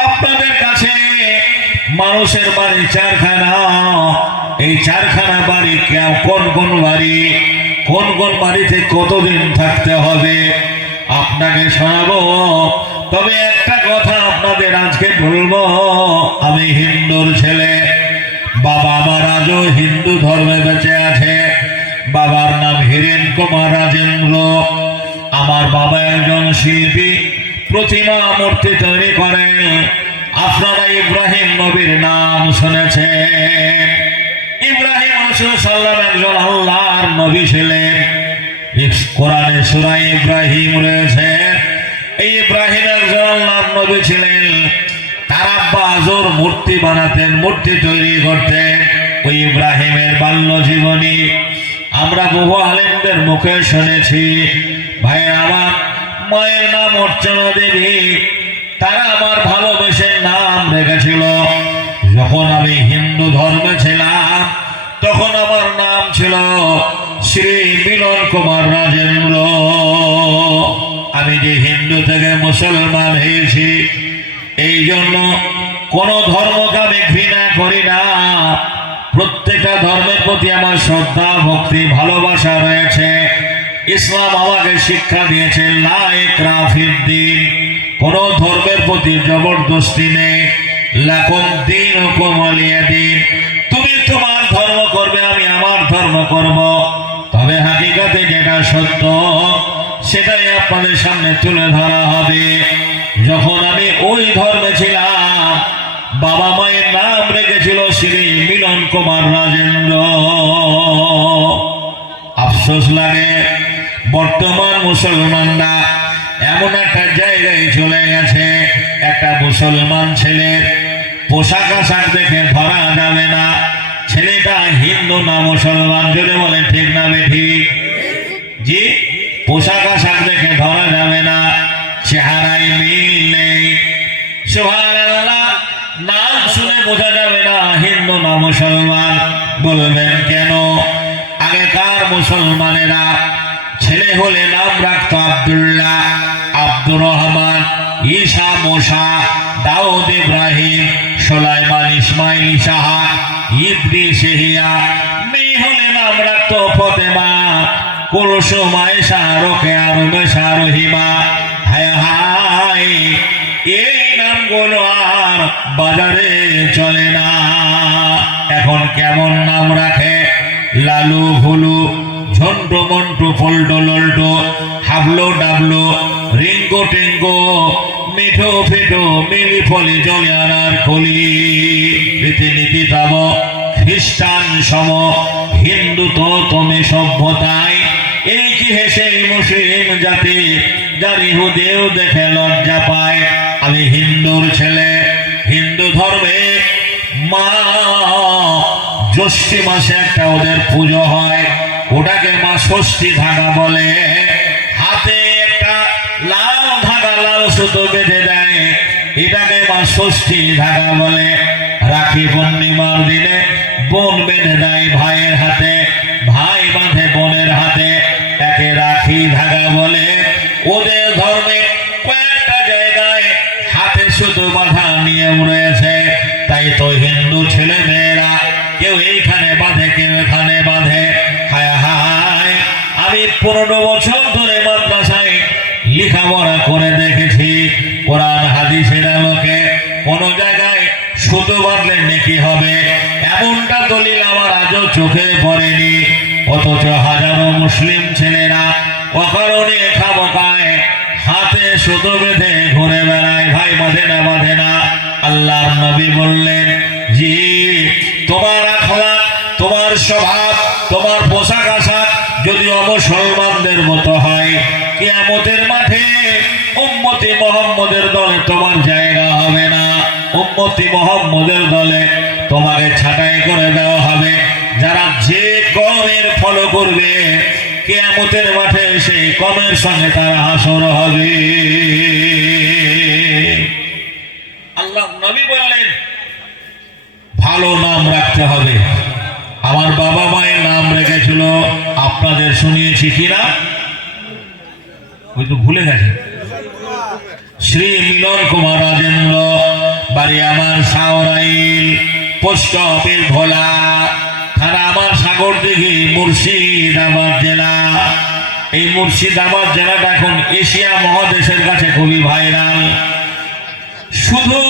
আপনাদের কাছে মানুষের বাড়ি চারখানা, এই চারখানা বাড়ি কোন কোন বাড়ি, কোন কোন বাড়িতে কতদিন থাকতে হবে আপনাকে শোনাবো। তবে একটা কথা আপনাদের আজকে বলবো, আমি হিন্দুর ছেলে, বাবা আমার আজও হিন্দু ধর্মে বেঁচে আছে। বাবার নাম হীরেন কুমার রাজেন্দ্র। আমার বাবা একজন শিল্পী, প্রতিমা মূর্তি তৈরি করেন। আপনারা ইব্রাহিম নবীর নাম শুনেছেন। ইব্রাহিম আলাইহিসসালাম একজন আল্লাহর নবী ছিলেন। কোরআনে সূরা ইব্রাহিম রয়েছে। এই ইব্রাহিম একজন আল্লাহর নবী ছিলেন। তার আব্বা আজর মূর্তি বানাতেন, মূর্তি তৈরি করতেন। ওই ইব্রাহিমের বাল্য জীবনী আমরা বহু আলেমদের মুখে শুনেছি। ভাই আমার, মায়ের নাম অর্চনা দেবী, তারা আমার ভালোবেসে নাম রেখেছিল। যখন আমি হিন্দু ধর্মে ছিলাম তখন আমার নাম ছিল শ্রী মিলন কুমার রাজেন্দ্র। আমি যে হিন্দু থেকে মুসলমান হয়েছি, এই জন্য কোন ধর্মকে আমি ঘৃণা করি না। প্রত্যেকটা ধর্মের প্রতি আমার শ্রদ্ধা, ভক্তি, ভালোবাসা রয়েছে। ইসলাম আমাকে শিক্ষা দিয়েছে লা ইকরাহ ফিদ্দীন, কোন ধর্মের প্রতি জবরদস্তি নেই। লাকুম দীনুকুম ওয়ালিয়া দীন, তুমি তোমার ধর্ম করবে, আমি আমার ধর্ম করব। তবে হাকিকতে যেটা সত্য সেটাই আপনাদের সামনে তুলে ধরা হবে। যখন আমি ওই ধর্মে ছিলাম, বাবা মায়ের নাম রেখেছিল শ্রী মিলন কুমার রাজেন্দ্র। আফসোস লাগে বর্তমান মুসলমানরা এমন একটা জায়গায় চলে গেছে, একটা মুসলমান ছেলের পোশাক আশাক দেখে ধরা যাবে না ছেলেটা হিন্দু না মুসলমান। জোরে বলে ঠিক না বেঠিক? জি, পোশাক আশাক দেখে ধরা যাবে না, চেহারায় মিল নেই। সুবহানাল্লাহ, নাম শুনে বোঝা যাবে না হিন্দু না মুসলমান। বলবেন কেন? আগেকার মুসলমানেরা ছেলে হলে নাম রাখত আব্দুল্লাহ, আব্দুর রহমান, ঈসা, মুসা, দাউদ, ইব্রাহিম, সুলাইমান, ইসমাইল, ইসহাক, ইদ্রিস, ইহইয়া। মেয়ে হলে নাম রাখত ফাতেমা, কুলসুম, আয়েশা, রোকেয়া, রুমেশা, রহিমা। হায় হায়, এই নামগুলো আর বাজারে চলে না। এখন কেমন নাম রাখে? লালু, ভুলু, ঝন্টু, মন্টু, ফল্টু, লল্টু, হাবলু, ডাবলু, রিঙ্গো, টিঙ্গো, মিঠো, ফিটো, মিলি, ফলি, জলিয়ানার কলি। রীতিনীতি তব খ্রিস্টান সম, হিন্দু তো তুমি সভ্যতায়। এই কি হেসে মুসলিম জাতি, যার ইহুদেও দেখে লজ্জা পায়। আমি হিন্দুর ছেলে, হিন্দু ধর্মে মা জ্যৈষ্ঠী মাসে একটা ওদের পুজো হয়, ওটাকে মা ষষ্ঠী ধাগা বলে। হাতে একটা লাল ধাগা, লাল সুতো বেঁধে দেয়, এটাকে মা ষষ্ঠী ধাগা বলে। রাখি পূর্ণিমার দিনে বোন বেঁধে দেয় ভাইয়ের হাতে, ভাই বাঁধে বোনের হাতে, একে রাখি ধাগা বলে। ওদের ধর্মে কয়েকটা জায়গায় হাতে সুতো বাঁধা নিয়ম রয়েছে। তাই তো হিন্দু ছেলে মেয়েরা কেউ এইখানে বাঁধে, কেউ এখানে বাঁধে। হায় হায়, আমি 15 বছর ধরে মাদ্রাসায় লেখাপড়া করে দেখেছি। কোরআন হাদিসের আলোকে কোন জায়গায় সুতো বাঁধলে নেকি হবে এমনটা দলিল আমার আজও চোখে পড়েনি। অথচ হাজারো মুসলিম ছেলেরা অকারণে খাবকায় হাতে সুতো বেঁধে ঘুরে বেড়ায়। ভাই বাঁধে না, বাঁধে না। আল্লাহর নবী বললেন, জি, তোমার আখলাক, তোমার স্বভাব, তোমার পোশাক আশাক যদি অমুসলমানদের মতো হয়, কিয়ামতের মাঠে উম্মতি মুহাম্মদের দলে তোমার জায়গা হবে না। উম্মতি মুহাম্মদের দলে তোমাকে ছাঁটাই করে দেওয়া হবে। যারা যে কওমের ফলো করবে, কিয়ামতের মাঠে সেই কওমের সঙ্গে তারা হাসর হবে। আল্লাহ নবী বললেন, ভালো নাম রাখতে হবে। আমার বাবা মায়ের নাম রেখেছিল, আপনাদের শুনিয়েছি কিনা ওই তো ভুলে গেছে। শ্রী মিলন কুমার রাজেন্দ্র বা বাড়ি আমার সাওরাইল, পোস্ট অফিস ভোলা, থানা আমার সাগরদিঘি, মুর্শিদাবাদ জেলা। এই মুর্শিদাবাদ জেলাটা এখন এশিয়া মহাদেশের কাছে খুবই ভাইরাল। শুধু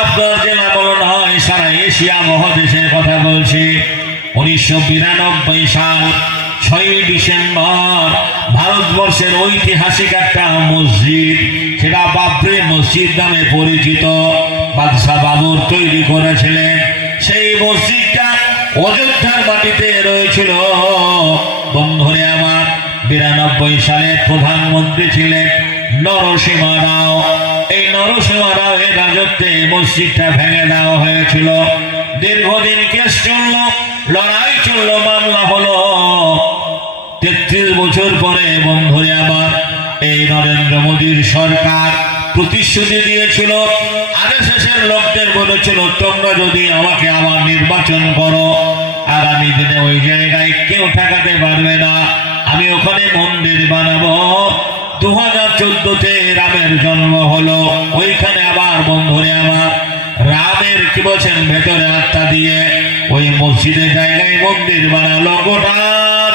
আপনার জেলা বলো নয়, সারা এশিয়া মহাদেশের কথা বলছি। 1992 সাল 6ই ডিসেম্বর ভারতবর্ষের ঐতিহাসিক একটা মসজিদ, সেটা বাবরি মসজিদ নামে পরিচিত, বাদশাহ বাবর তৈরি করেছিলেন। সেই মসজিদটা অযোধ্যার মাটিতে রয়েছিল। বন্ধুরে আমার, 92 সালে প্রধানমন্ত্রী ছিলেন নরসিংহ রাও। এই নরসিংহ রাওয়ের রাজত্বে মসজিদটা ভেঙে দেওয়া হয়েছিল। দীর্ঘদিন কেস চলল, লড়াই চলল, মামলা হলো। 33 বছর পরে বন্ধুরে আমার, এই নরেন্দ্র মোদীর সরকার প্রতিশ্রুতি দিয়েছিল, আরএসএসের লোকদের বলেছিল, তোমরা যদি আমাকে আবার নির্বাচন করো, আগামী দিনে ওই জায়গায় কেউ ঠেকাতে পারবে না, আমি ওখানে মন্দির বানাবো। 2014-তে রামের জন্ম হলো। ওইখানে আবার বন্ধুরে আমার, রামের কি বলছেন ভেতরে আত্মা দিয়ে ওই মসজিদের জায়গায় মন্দির বানালো। গোটা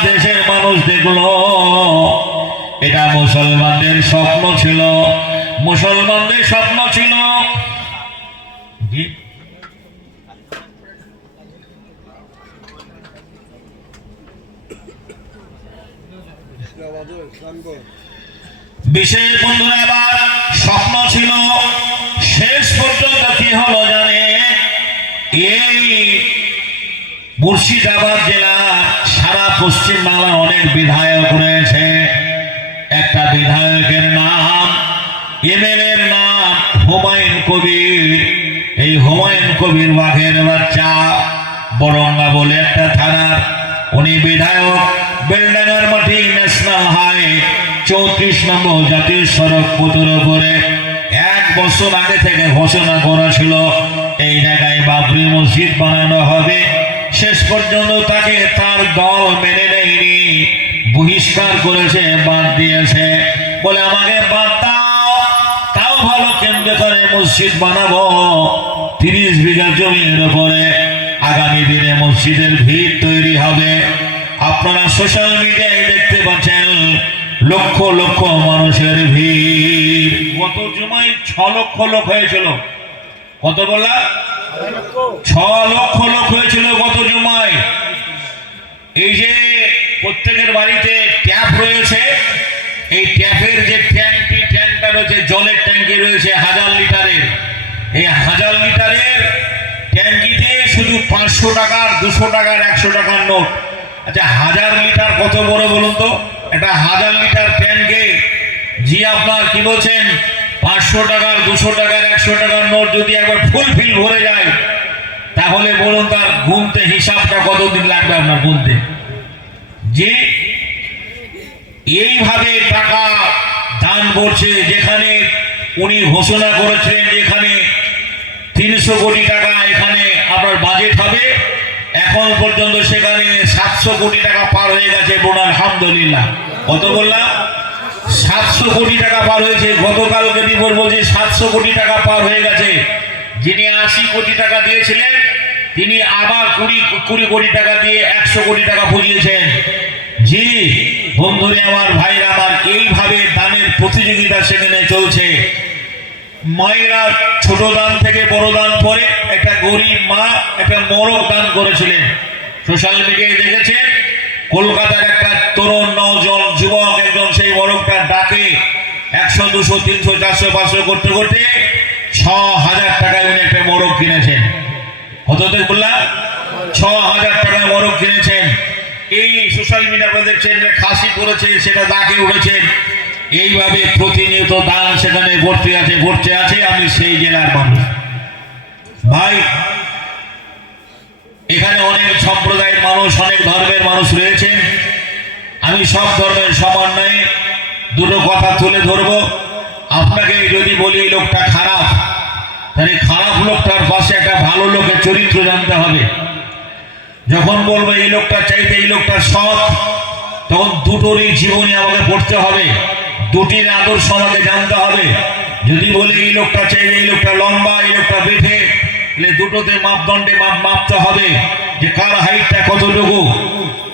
দেশের মানুষ দেখলো। এটা মুসলমানদের স্বপ্ন ছিল, মুসলমানদের স্বপ্ন ছিল। বিশেষ বন্ধুরা আবার স্বপ্ন ছিল। শেষ পর্যন্ত কি হলো জানে, এই মুর্শিদাবাদ জেলা সারা পশ্চিম বাংলার অনেক বিধায়ক রয়েছে। একটা বিধায়কের নাম, এমএলএর নাম হুমায়ুন কবির। এই হুমায়ুন কবির বাঘের বাচ্চা, বরঙ্গা বলে একটা থানার উনি বিধায়ক। বেলডাঙ্গার মাটি ন্যাশনাল হাই 34 নম্বর জাতীয় সড়ক পথের উপরে 1 বছর আগে থেকে ঘোষণা করা ছিল এই জায়গায় বাবরি মসজিদ বানানো হবে। শেষ পর্যন্ত তাকে তার দল মেনে নেয়নি, বহিষ্কার করেছে, বাদ দিয়েছে। বলে আমাকে বাদ দাও, তাও ভালো কেন্দ্র করে মসজিদ বানাবো। 30 বিঘা জমির উপরে আগামী দিনে মসজিদের ভিড় তৈরি হবে। আপনারা সোশ্যাল মিডিয়ায় দেখতে পাচ্ছেন লক্ষ লক্ষ মানুষের ভিড়। গত জুমায় 6 লক্ষ লোক হয়েছিল। কত বললা? 6 লক্ষ লোক হয়েছিল গত জুমায়। এই যে প্রত্যেকের বাড়িতে ট্যাপ রয়েছে, এই ট্যাপের যে ট্যাঙ্কটা রয়েছে, জলের ট্যাঙ্কি রয়েছে 1000 লিটারের। এই 1000 লিটারের ট্যাঙ্কিতে শুধু 500 টাকার, 200 টাকার, 100 টাকার নোট। আচ্ছা, 1000 লিটার কত বড় বলুন তো? এটা 1000 লিটার ট্যাঙ্কে জি আপনার কি বলছেন 500 টাকার, 200 টাকার, 100 টাকার নোট যদি একবার ফুলফিল ভরে যায়, তাহলে বলুন তার গুনতে হিসাবটা কতদিন লাগবে আপনার গুনতে? যে এইভাবে টাকা দান করছে, যেখানে উনি ঘোষণা করেছিলেন যেখানে 300 কোটি টাকা এখানে আপনার বাজেট হবে, এখন পর্যন্ত সেখানে 700 কোটি টাকা পার হয়ে গেছে। বলুন আলহামদুলিল্লাহ। কত বললাম? 700 কোটি টাকা পার হয়েছে। গতকালকে রিপোর্ট বলছে 700 কোটি টাকা পার হয়ে গেছে। যিনি 80 কোটি টাকা দিয়েছিলেন তিনি আবার 20 কোটি টাকা দিয়ে 100 কোটি টাকা বুঝিয়েছেন। জি বন্ধুরে আমার, ভাইরা আমার, এইভাবে দানের প্রতিযোগিতা সেখানে চলছে। মায়েরা ছোট দান থেকে বড় দান করে একটা গরিব মা একটা মোরগ দান করেছিলেন। সোশ্যাল মিডিয়ায় দেখেছেন, কলকাতার একটা তরুণ নওজোয়ান যুবক একজন সেই মোরগটা ডাকে 100, 200, 300, 400, 500 করতে করতে 6000 টাকায় উনি একটা মোরগ কিনেছেন। কততে বললাম? 6000 টাকায় মোরগ কিনেছেন। এই সোশ্যাল মিডিয়াতে দেখছেন খাসি করেছে, সেটা দাকে উঠেছেন। এইভাবে প্রতিনিয়ত দান সেখানে ভর্তি আছে। আমি সেই জেলার মানুষ ভাই, এখানে অনেক সম্প্রদায়ের মানুষ, অনেক ধর্মের মানুষ রয়েছেন। আমি সব ধর্মের সমন্বয়ে দুটো কথা তুলে ধরবো। আপনাকে যদি বলি এই লোকটা খারাপ, তাহলে খারাপ লোকটার পাশে একটা ভালো লোকের চরিত্র জানতে হবে। যখন বলবো এই লোকটা চাইতে এই লোকটা সৎ, তখন দুটোরই জীবনী আমাকে পড়তে হবে, দুটির আদর্শ আমাকে জানতে হবে। যদি বলে এই লোকটা চাই, এই লোকটা লম্বা, এই লোকটা বেঁধে, দুটোতে মাপদণ্ডে মাপতে হবে যে কার হাইটটা কতটুকু।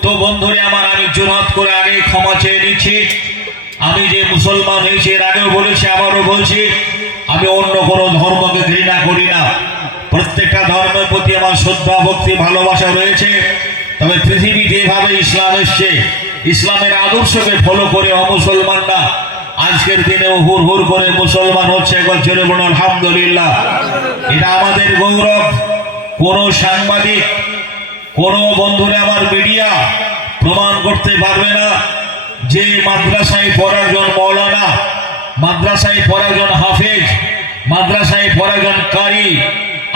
তো বন্ধুরে আমার, আমি জোরহাত করে আগে ক্ষমা চেয়ে নিচ্ছি। আমি যে মুসলমান হয়েছি, এর আগেও বলেছি, আবারও বলছি, আমি অন্য কোনো ধর্মকে ঘৃণা করি না। প্রত্যেকটা ধর্মের প্রতি আমার শ্রদ্ধা, ভক্তি, ভালোবাসা রয়েছে। তবে পৃথিবীতে এভাবে ইসলাম এসছে, ইসলামের আদর্শকে ফলো করে অমুসলমানরা আজকের দিনেও হুর হুর করে মুসলমান হচ্ছে। একবার জোরে বলুন আলহামদুলিল্লাহ। এটা আমাদের গৌরব। কোনো সাংবাদিক, কোনো বন্ধুরা আমার মিডিয়া প্রমাণ করতে পারবে না যে মাদ্রাসায় পড়া একজন মৌলানা, মাদ্রাসায় পড়া একজন হাফেজ, মাদ্রাসায় পড়া একজন কারি,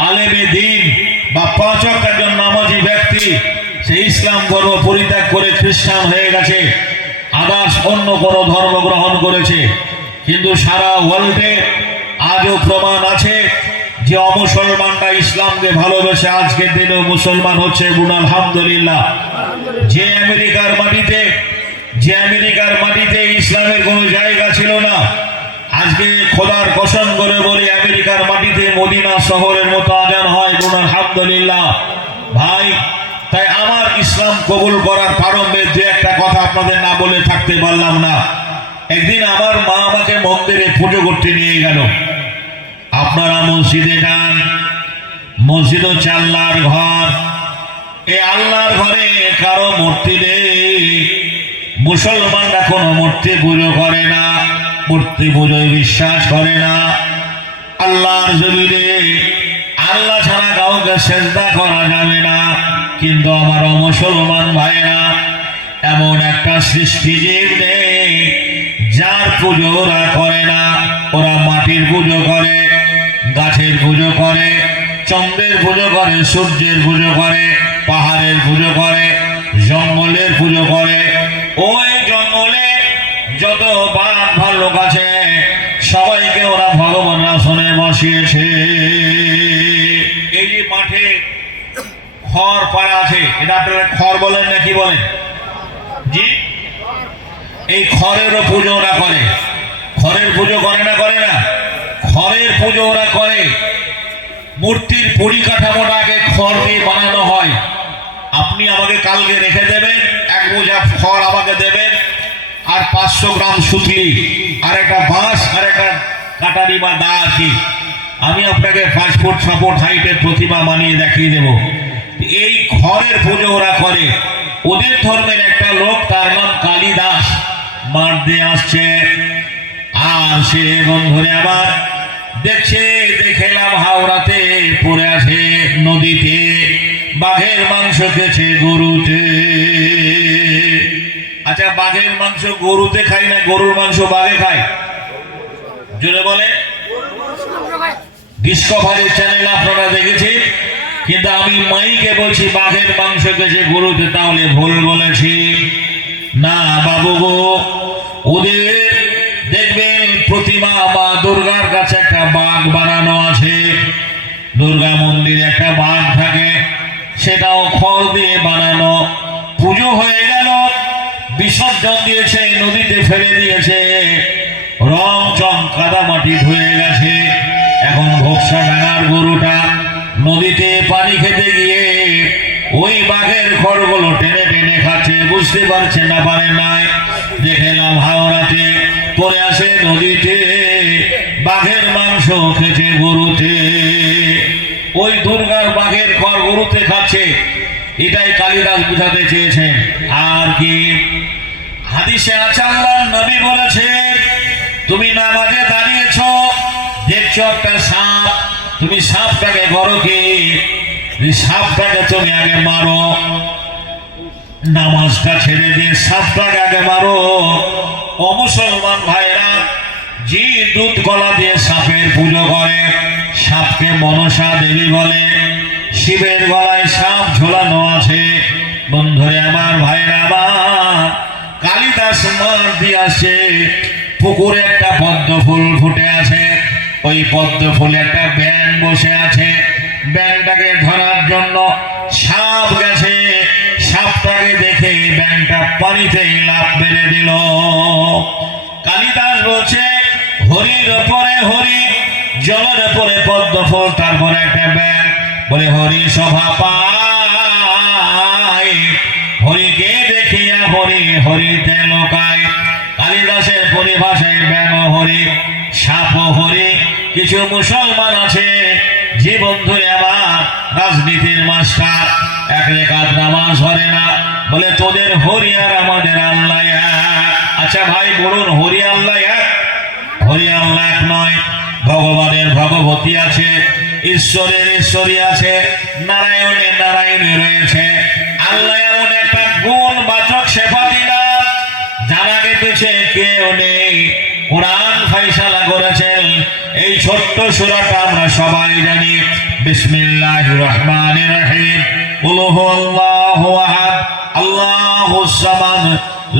আলেমে দ্বীন বা 5 ওয়াক্ত একজন নামাজি ব্যক্তি সে ইসলাম ধর্ম পরিত্যাগ করে খ্রিস্টান হয়ে গেছে, আদার্স অন্য কোনো ধর্ম গ্রহণ করেছে। কিন্তু সারা ওয়ার্ল্ডে আজও প্রমাণ আছে যে অমুসলমানরা ইসলামকে ভালোবেসে আজকের দিনেও মুসলমান হচ্ছে। বলুন আলহামদুলিল্লাহ। যে আমেরিকার মাটিতে ইসলামের কোনো জায়গা ছিল না, আজকে খোদার কসম করে বলি আমেরিকার মাটিতে মদিনা শহরের মতো আজান হয়। বলুন আলহামদুলিল্লাহ। ভাই, তাই আমার ইসলাম কবুল করার প্রারম্ভে দু একটা কথা আপনাদের না বলে থাকতে পারলাম না। একদিন আমার মা আমাকে মন্দিরে পুজো করতে নিয়ে গেল। আপনারা মসজিদে যান, মসজিদ হচ্ছে আল্লাহর ঘর। এই আল্লাহর ঘরে কারো মূর্তি নেই। মুসলমানরা কোনো মূর্তি পুজো করে না, মূর্তি পুজোয় বিশ্বাস করে না। আল্লাহর জমিনে আল্লাহ ছাড়া কাউকে সেজদা করা যাবে না। কিন্তু আমার মুসলমান ভাইরা, এমন একটা সৃষ্টিজীব নেই যার পুজো ওরা করে না। ওরা মাটির পুজো করে, গাছের পুজো করে, চন্দ্রের পুজো করে, সূর্যের পুজো করে, পাহাড়ের পুজো করে, জঙ্গলের পুজো করে। ওই জঙ্গলে যত বাঘ ভাল্লুক আছে সবাইকে ওরা ভগবান আসনে বসিয়েছে। এই যে মাঠে খড় পাড়া আছে, এটা আপনারা খড় বলেন না কি বলেন? জি, এই খড়েরও পুজো ওরা করে। খড়ের পুজো করে না? করে না? খড়ের পুজো ওরা করে। মূর্তির পরিকাঠামোটা আগে খড় দিয়ে বানানো হয়। আপনি আমাকে কালকে রেখে দেবেন, 1 বোঝা খড় আমাকে দেবেন, আর 500 গ্রাম সুতলি, আর একটা বাঁশ, আর একটা কাটারি বা দা আছি। আমি আপনাকে 5 ফুট 6 ফুট হাইটের প্রতিমা বানিয়ে দেখিয়ে দেব। এই খড়ের পুজো ওরা করে। ওদের ধর্মের একটা লোক, তার নাম কালিদাস, মাঠ দিয়ে আসছে। আর সে বন্ধুরে আবার দেখলাম হাওড়াতে পড়ে আছে নদীতে, বাঘের মাংস খেয়েছে গরুতে। আচ্ছা, বাঘের মাংস গরুতে খাই না, গরুর মাংস বাঘে খায়? জোরে বলে। ডিসকভারি চ্যানেল আপনারা দেখেছেন, কিন্তু আমি মাইকে বলছি বাঘের মাংস খেয়েছে গরুতে, তাহলে ভুল বলেছি না বাবু গো। ওদের দেখবেন প্রতিমা বা দুর্গার কাছে একটা বাঘ বানানো আছে। দুর্গা মন্দিরে একটা বাঘ থাকে, সেটাও খড় দিয়ে বানানো। পুজো হয়ে গেল, বিসর্জন দিয়েছে, নদীতে ফেলে দিয়েছে, রং চং কাদা মাটি ধুয়ে গেছে। এখন ঘোকসা ডাঙার গরুটা নদীতে পানি খেতে গিয়ে ওই বাঘের খড়গুলো টেনে টেনে খাচ্ছে। বুঝতে পারছে না, পারে নাই। দেখলাম হাওড়াতে পড়ে আসে নদীতে, বাঘের মাংস খেছে গরুতে। ওই দুর্গার বাঘের খড় গরুতে খাচ্ছে, এটাই কালিদাস বুঝাতে চেয়েছেন। আর কি হাদিসে আছে, আল্লাহর নবী বলেছেন, তুমি নামাজে দাঁড়িয়েছ, দেখছো একটা সাপ, তুমি সাপটাকে করো কি? সাপটাকে তুমি আগে মারো। নামাজটা ছেড়ে দিয়ে সাপটাকে আগে মারো। অমুসলমান ভাইরা যে দুধ গলা দিয়ে সাপের পুজো করে, সাপকে মনসা দেবী বলে, শিবের গলায় সাপ ঝোলানো আছে। বন্ধুরে আমার, ভাইরা আমার, কালিদাস মার দিয়ে আসে, পুকুরে একটা পদ্ম ফুল ফুটে আছে। ওই পদ্ম ফুলে একটা ব্যাঙ বসে আছে। ব্যাঙটাকে ধরার জন্য সাপ গেছে। সাপটাকে দেখে ব্যাঙটা পানিতে লাফ মেরে দিল। কালিদাস বলছে, হরির ওপরে হরি, জলের ওপরে পদ্ম ফুল, তারপরে একটা ব্যাগ, বলে হরি শোভা পায়, হরিকে দেখিয়া হরি হরিতে লোকায়। কালিদাসের পরিভাষায় ব্যাঙ হরি, সাপ হরি। কিছু মুসলমান আছে যে বন্ধুরে আমার রাজনীতির মাস্টার, এক রেখাত নামাজ ধরে না, বলে তোদের হরি আর আমাদের আল্লাহ এক। আচ্ছা ভাই বলুন, হরি আল্লাহ এক? হরি আল্লাহ এক নয়। ভগবানের ভগবতী আছে, ঈশ্বরের ঈশ্বরী আছে, নারায়ণের নারায়ণী রয়েছে। আল্লাহ এমন একটা গুণ বাচক সেফাতি নাম, যার আগে পিছে কেউ নেই। কোরআন ফাইসালা করেছেন, এই ছোট্ট সূরাটা আমরা সবাই জানি। বিসমিল্লাহির রহমানির রহিম। কুল হুয়াল্লাহু আহাদ, আল্লাহুস সামাদ,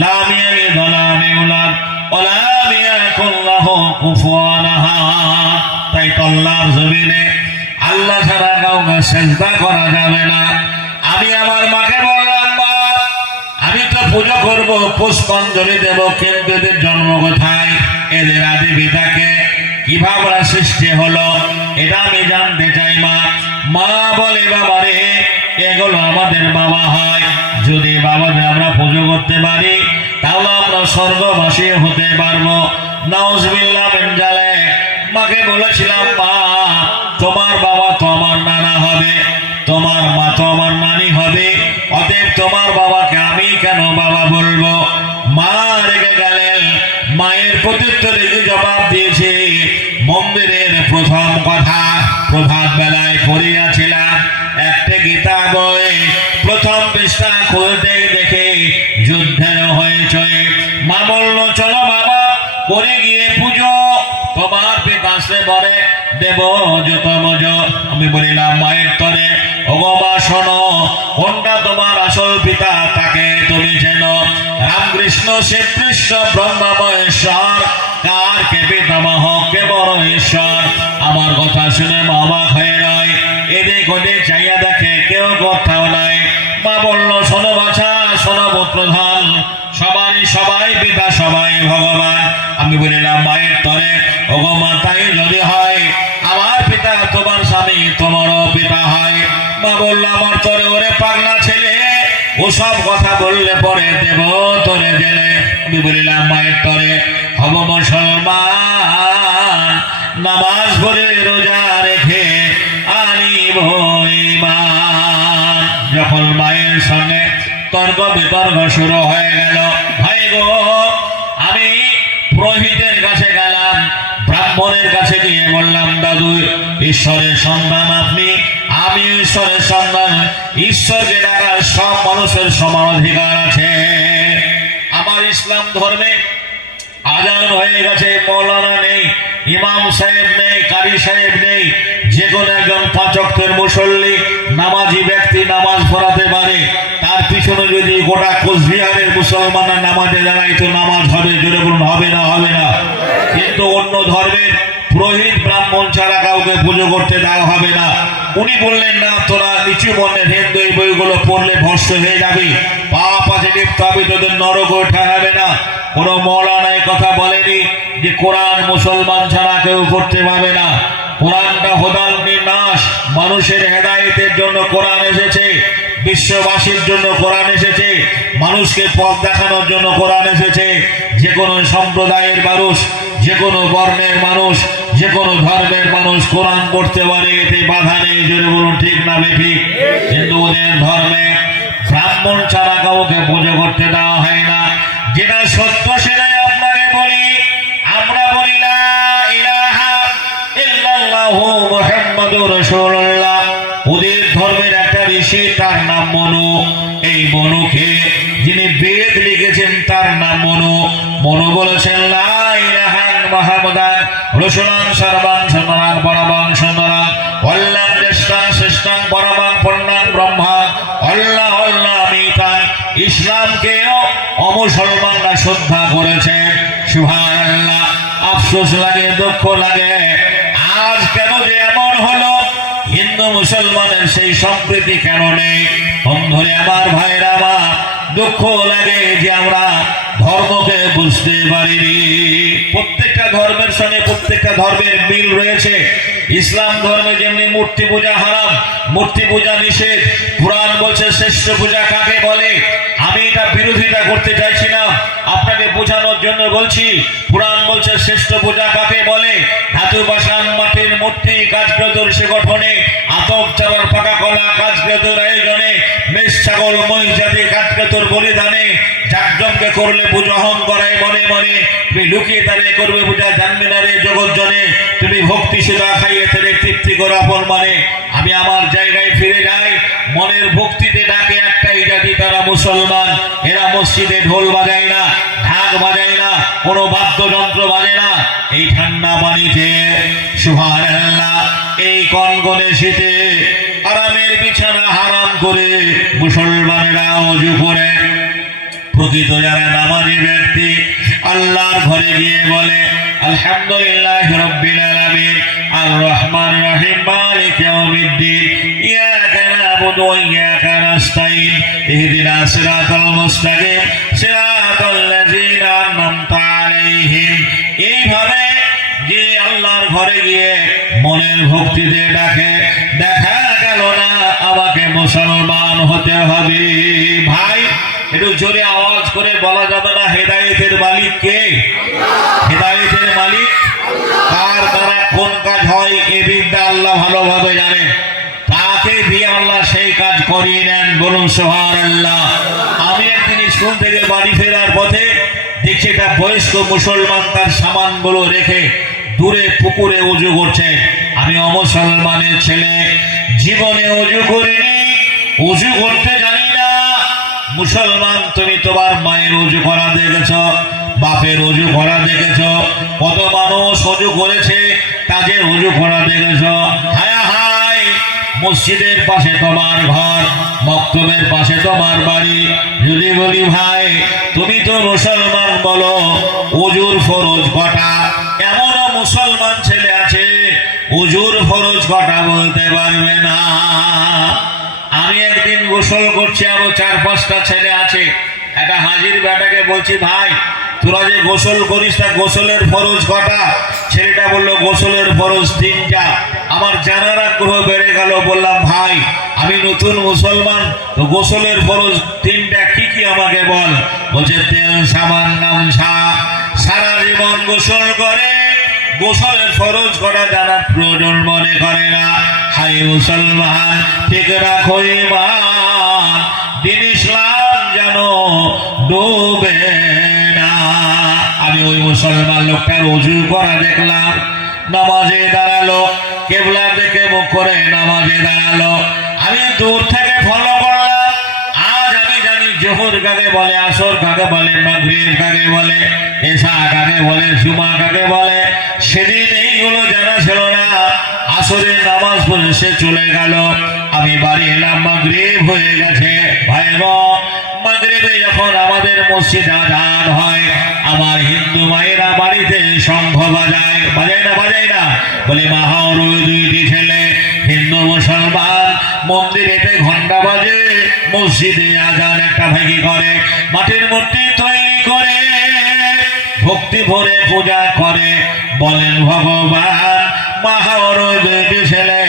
লাম ইয়ালিদ ওয়া লাম ইউলাদ ওয়া লাম ইয়াকুল লাহু কুফুয়ান আহাদ। তাই তো আল্লাহর জমিনে আল্লাহ ছাড়া কাউকে সিজদা করা যাবে না। আমি আমার মাকে বললাম, মা আমি তো পুজো করব, পুষ্পাঞ্জলি দেব, কিন্তু এদের জন্ম কোথায়, এদের আদি পিতাকে কিভাবে সৃষ্টি হলো, এটা আমি জানতে চাই মা। মা বলে, বাবা রে, এগুলো আমাদের বাবা হয়। যদি বাবাকে আমরা পুজো করতে পারি, তাহলে আমরা স্বর্গবাসী হতে পারবো। নাউজুবিল্লাহ মিন জালিক। মাকে বলেছিলাম, মা তোমার বাবা তো আমার নানা হবে, তোমার মা তো আমার নানি হবে, অতএব তোমার বাবাকে আমি কেন বাবা বলবো? মা রেগে গেলেন। মায়ের প্রত্যুত্তরে যে জবাব দিয়েছে, মন্দিরের প্রথম কথা প্রভাত বেলায় পড়িয়াছিলাম একটা গীতা বই, প্রথম পৃষ্ঠা খুলতে দেখে যুদ্ধের হয়েছে। মা বলল, চলো বাবা করে গিয়ে পুজো, তোমার পিতা সে বলে দেব যত মজ। আমি বলিলাম মায়ের তরে, ওগো মা শোনো, কোনটা তোমার আসল পিতা তাকে তুমি চেনো? রামকৃষ্ণ শ্রীকৃষ্ণ ব্রহ্মা মহেশ্বর, কার কে পিতামহ কে বড় ঈশ্বর। আমার কথা শুনে মা অবাক হয়ে রয়, এদিক ওদিক চাইয়া দেখে কেউ কোথাও নাই। মা বলল, শোনো বাছা, শোনো পুত্রধন, সবারই সবাই পিতা, সবাই ভগবান। আমি বলিলাম মায়ের তরে, ওগো মা তাই যদি হয়, আমার পিতা তোমার স্বামী তোমারও পিতা হয়। মা বলল, আমার তরে ওরে পাগলা ছেলে, ওসব কথা বললে পরে দেব তোরে জেলে। আমি বলিলাম মায়ের তরে, হব মুসলমান, নামাজ পড়ে রোজা রেখে আনিব ঈমান। যখন মায়ের সঙ্গে তর্ক বিতর্ক শুরু হয়ে গেল, ভাই গো, আমি পুরোহিতের কাছে গেলাম, ব্রাহ্মণের কাছে গিয়ে বললাম, দাদু ঈশ্বরের সন্তান আপনি, আমি ঈশ্বরের সন্তান, ঈশ্বরকে ডাকার সব মানুষের সমান অধিকার আছে। আমার ইসলাম ধর্মে আজান হয়ে গেছে, মৌলানা নেই, ইমাম সাহেব নেই, কারি সাহেব নেই, যে কোনো একজন পাঁচ ওয়াক্তের মুসল্লি নামাজি ব্যক্তি নামাজ পড়াতে পারে। তার পিছনে যদি গোটা কোচবিহারের মুসলমানরা নামাজে দাঁড়ায় তো নামাজ হবে, জোরে বলুন হবে না? হবে না। কিন্তু অন্য ধর্মের পুরোহিত ব্রাহ্মণ ছাড়া কাউকে পুজো করতে দেওয়া হবে না। উনি বললেন, না তোরা নিচু বর্ণের হিন্দু এই বইগুলো পড়লে ভস্ম হয়ে যাবে, পাপ আছে, লিপ্ত হবে, তোদের নরক ওঠা হবে না। কোন মৌলানা এই কথা বলেনি যে কোরআন মুসলমান ছাড়া কেউ করতে পারবে না। কোরআনটা হোদাল নির্নাশ, মানুষের হেদায়েতের জন্য কোরআন এসেছে, বিশ্ববাসীর জন্য কোরআন এসেছে, মানুষকে পথ দেখানোর জন্য কোরআন এসেছে। যে কোনো সম্প্রদায়ের মানুষ, যে কোনো বর্ণের মানুষ, যে কোনো ধর্মের মানুষ কোরআন পড়তে পারে, এতে বাধা নেই। জোরে বলুন ঠিক না বেঠিক? কিন্তু ওদের ধর্মে ব্রাহ্মণ ছাড়া কাউকে পুজো করতে দেওয়া হয় না। যেটা সত্য সেটাই আপনাকে বলি। আমরা বলি লা ইলাহা ইল্লাল্লাহু মুহাম্মাদুর রাসূলুল্লাহ। ওদের ধর্মের একটা ঋষি, তার নাম মনু। এই মনুকে যিনি বেদ লিখেছেন তার নাম মনু। মনু বলেছেন, লা ইলাহা মুহাম্মাদান রাসূলুন সর্বাং সর্বাং পরমাং সুন্দরাং ওয়াল্লাহ জ্যেষ্ঠাং শ্রেষ্ঠাং পরমাং পূর্ণাং ব্রহ্মা আল্লাহ আল্লাহ মিতাং। ইসলামকেও অমুসলমানরা শ্রদ্ধা করেছে। সুবহানাল্লাহ। আফসোস লাগে, দুঃখ লাগে, আজ কেন যে এমন হলো, হিন্দু মুসলমানের সেই সম্প্রীতি কেন নেই? বন্ধুরে আমার, ভাইরা আমার, দুঃখ লাগে যে আমরা ধর্মকে বুঝতে পারিনি। প্রত্যেকটা ধর্মের সঙ্গে প্রত্যেকটা ধর্মের মিল রয়েছে। ইসলাম ধর্মে যেমনি মূর্তি পূজা হারাম, মূর্তি পূজা নিষেধ। কুরআন বলছে শ্রেষ্ঠ পূজা কাকে বলে। আমি এটা বিরোধিতা করতে চাইছি না, আপনাকে বোঝানোর জন্য বলছি। কুরআন বলছে শ্রেষ্ঠ পূজা কাকে বলে। ধাতু পাষাণ মাটির মূর্তি কাজগ্রদর সে গঠনে, আতপ চারার পাকা কলা কাজগ্রদর আয়োজনে, মেষ ছাগল মহিষ জাতি কাজগ্রদর বলিদানে, জাকজমকে করলে পুজো অহং করায় মনে মনে, তুমি লুকিয়ে তারে করবে পূজা জানবে না রে জগৎ জনে, তুমি ভক্তি সুধা খাইয়ে তারে তৃপ্তি করো আপন মনে। আমি আমার জায়গায় ফিরে যাই, মনের ভক্তিতে ডাকে একটাই জাতি তারা মুসলমান। এরা মসজিদে ঢোল বাজায় না, ঢাক বাজায় না, কোনো বাদ্যযন্ত্র বাজে না। এই ঠান্ডা পানিতে সুবহানাল্লাহ, এই কনকনে শীতে আরামের বিছানা হারাম করে মুসলমানেরা ওযু করে। প্রকৃত যারা নামাজি ব্যক্তি আল্লাহর ঘরে গিয়ে বলে আলহামদুলিল্লাহ রাব্বিল আলামিন আর রহমান রহিম মালিক ইয়াউমিদ্দিন ইয়াকা না'বুদু ওয়া ইয়াকা নাস্তাইন ইহদিনাস সিরাতাল মুস্তাকিম সিরাতাল লাযিনা আন'আমতা আলাইহিম। এইভাবে যে আল্লাহর ঘরে গিয়ে মনের ভক্তিতে ডাকে, দেখা গেল না আমাকে মুসলমান হতে হবে। ভাই একটু জোরে আওয়াজ করে বলা যাবে না হেদায়েতের মালিক কে? হেদায়েতের মালিক কার দ্বারা কোন কাজ হয় এ বিদ্যা আল্লাহ ভালোভাবে জানেন। তাকে দিয়ে আল্লাহ সেই কাজ করিয়ে নেন, বলুন সুবহানাল্লাহ। আমি একদিন স্কুল থেকে বাড়ি ফেরার পথে দেখছি একটা বয়স্ক মুসলমান তার সামানগুলো রেখে দূরে পুকুরে ওযু করছে। আমি অমুসলমানের ছেলে, জীবনে ওযু করিনি, ওযু করতে জানি না। মুসলমান তুমি তোমার মায়ের ওযু করা দেখেছ, বাপের ওযু করা দেখেছ, কত মানুষ ওযু করেছে তাদের ওযু করা দেখেছ। হায় হায়, মসজিদের পাশে তোমার ঘর, মক্তবের পাশে তোমার বাড়ি। যদি বলি ভাই তুমি তো মুসলমান, বলো ওযুর ফরজ কটা? এমনও মুসলমান ছেলে আছে ওযুর ফরজ কটা বলতে পারবে না। আমি একদিন গোসল করছি, আরো 4-5টা ছেলে আছে। একটা হাজির বেটাকে বলছি ভাই তোরা যে গোসল করিস তা গোসলের ফরজ কটা? ছেলেটা বললো গোসলের ফরজ 3টা। আমার জানার আগ্রহ বেড়ে গেল, বললাম ভাই আমি নতুন মুসলমান, তো গোসলের ফরজ 3টা কি কি আমাকে বল। বলছে তেল সাবান গামছা, সারা জীবন গোসল করে, গোসলের ফরজ করা জানার প্রয়োজন মনে করে না। হাই মুসলমান, ঠিক রাখো ঈমান, দ্বীন ইসলাম যেন ডুবে না। আমি ওই মুসলমান লোকটার ওযু করা দেখলাম, নামাজে দাঁড়ালো, কিবলা দিকে মুখ করে নামাজে দাঁড়ালো। আমি দূর থেকে ফলো করলাম। আজ আমি জানি জোহর কাকে বলে, আসর কাকে বলে, মাগরিব কাকে বলে, এশা কাকে বলে, জুমা কাকে বলে। সেদিন এইগুলো জানা ছিল না। আসরের নামাজ পড়ে সে চলে গেল, আমি বাড়ি এলাম, মাগরিব হয়ে গেছে। ভাই গো, মাগরিবে যখন আমাদের মসজিদ আযান হয়, আমার হিন্দু মায়েরা বাড়িতে শঙ্খ বাজায়, বাজায় না বাজায় না? বলে মাহর ওই 2টি ছেলে হিন্দু মুসলমান মন্দিরেতে ঘন্টা বাজে, মসজিদে আযান একটা ভাগি করে, মাটির মূর্তি তৈরি করে ভক্তি ভরে পূজা করে। বলেন ভগবান, মাহর ওই 2টি ছেলে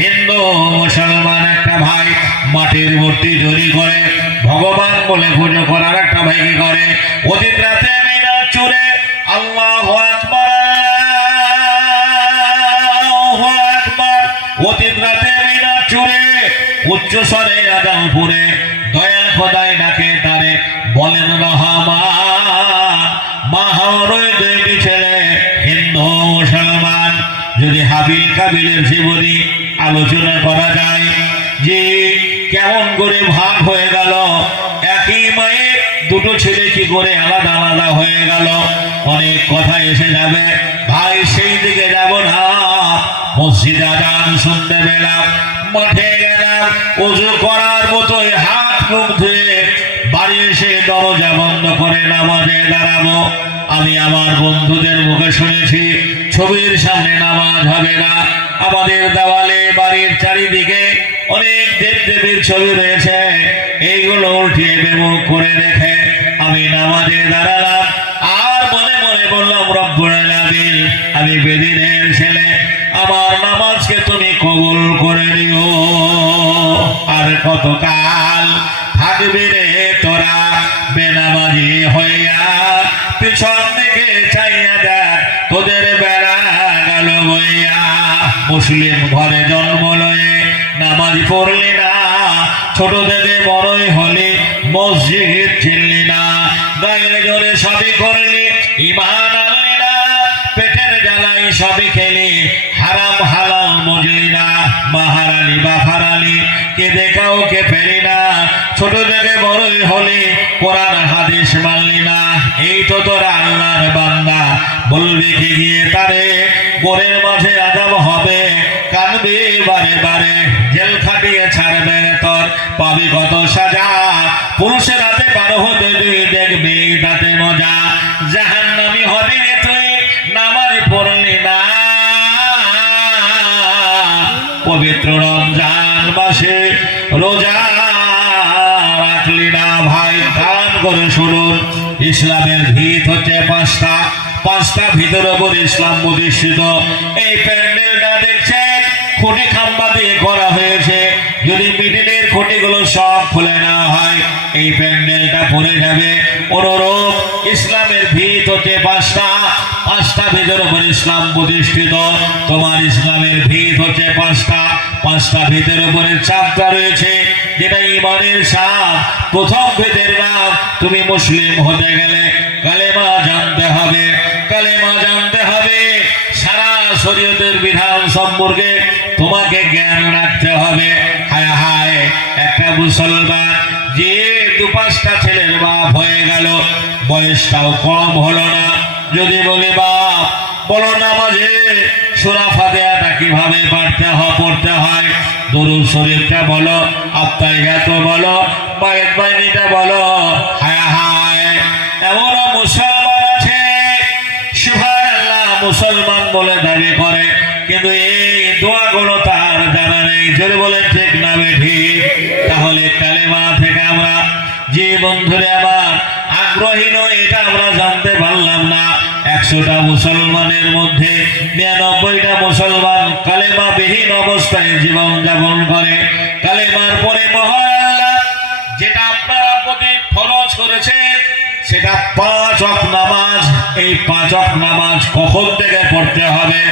হিন্দু মুসলমান একটা ভাই মাটির মূর্তি তৈরি করে ভগবান বলে পুজো করার একটা ভাগি করে। অতীত রাতে মিনার চুরে আল্লাহু আকবার, আল্লাহু আকবার, অতীত রাতে মিনার চুরে উচ্চ স্বরে আযান পড়ে দয়াল খোদায় ডাকে তারে, বলেন রহমান। মাহর ওই 2টি ছেলে হিন্দু মুসলমান। যদি হাবিল কাবিলের জীবনী আলোচনা করা যায় যে কেমন করে ভাগ হয়ে গেল, একই মায়ের 2টো ছেলে কি করে আলাদা আলাদা হয়ে গেল, অনেক কথা এসে যাবে। ভাই সেই দিকে যাব না। মসজিদ আযান শুনতে পেলাম, মাঠে গেলাম, ওযু করার মতোই হাত মুখ ধুয়ে বাড়ি এসে দরজা বন্ধ করে নামাজে দাঁড়াবো। আমি আমার বন্ধুদের মুখে শুনেছি ছবির সামনে নামাজ হবে না। আমাদের দেওয়ালে বাড়ির চারিদিকে অনেক দেবদেবীর ছবি রয়েছে, এইগুলো উঠিয়ে বেমুখ করে রেখে আমি নামাজে দাঁড়ালাম। আর মনে মনে বললাম রব্বুল আলামিন কতকাল থাকবি রে তোরা বেনামাজি হইয়া, পিছন দিকে চাইয়া দেখ তোদের বেড়া গেল বইয়া। মুসলিম ঘরে জন্ম লয়ে নামাজ পড়লি না, ছোট থেকে বড়ই হলি মসজিদ চিনলি না, গায়ের জোরে সবই করলি ইমান আনলি না, পেটের জ্বালাই সবই খেলি হারাম হালাল বুঝলি না, মাহারালি বা ফারালি কেঁদে কাউকে পেলি না, ছোট থেকে বড়ই হলি কোরআন হাদিস মানলি না। এই তো তোরা আল্লাহর বান্দা, বলবি কি গিয়ে তারে গোরের মাঝে আযাব হবে, কাঁদবি বারে বারে, জেল খাটিয়ে ছাড়বে তোর পাবি কত সাজা, পুরুষের হাতে পার হতে তুই দেখবি তাতে মজা, জাহান্নামী হবি রে তুই নামাজ পড়লি না। পবিত্র রমজান মাসে রোজা রাখলি না ভাই, কান করে শুনুন। ইসলামের ভিত হচ্ছে পাঁচটা ভিতর উপর ইসলাম প্রতিষ্ঠিত। এই প্যান্ডেলটা দেখছেন খুঁটি খাম্বা দিয়ে করা হয়েছে, যদি মিডিলের খুঁটিগুলো সব খুলে না হয় এই প্যান্ডেলটা পড়ে যাবে। অনুরূপ ইসলামের ভিত হচ্ছে পাঁচটা ভিতর উপর ইসলাম প্রতিষ্ঠিত। তোমার ইসলামের ভিত হচ্ছে পাঁচটা ভিতের উপরে চাপটা রয়েছে, যেটা ইমানের চাপ। প্রথম ভিতের নাম, তুমি মুসলিম হতে গেলে কালেমা জানতে হবে, কালেমা জানতে হবে। সারা শরীয়তের বিধান সম্পর্কে তোমাকে জ্ঞান রাখতে হবে। হায় হায়, একটা মুসলমান যে 2-5টা ছেলের বাপ হয়ে গেল, বয়সটাও কম হলো না, যদি বলে বাপ বলো নামাজে সূরা ফাতিহাটা কিভাবে পড়তে হয়, দরুদ শরীফটা বলো, আত্তাহিয়াত বলো, বায়াত বাইনিটা বলো। হায় হায়, এমন মুসলমান আছে সুবহানাল্লাহ, মুসলমান বলে দাবি করে, কিন্তু এই দোয়াগুলো তার জানা নেই। যদি বলে ঠিক না ঠিক, তাহলে কালেমা থেকে আমরা যে বন্ধুরে আমার আগ্রহী নয়, এটা আমরা জানতে পারলাম না। 100টা মুসলমানের মধ্যে 99টা মুসলমান কালেমা বিহীন অবস্থায় জীবন যাপন করে। কালেমার পরে মহান আল্লাহ যেটা আপনারা প্রতি ফরজ করেছেন সেটা 5 ওয়াক্ত নামাজ। এই 5 ওয়াক্ত নামাজ কখন থেকে পড়তে হবে?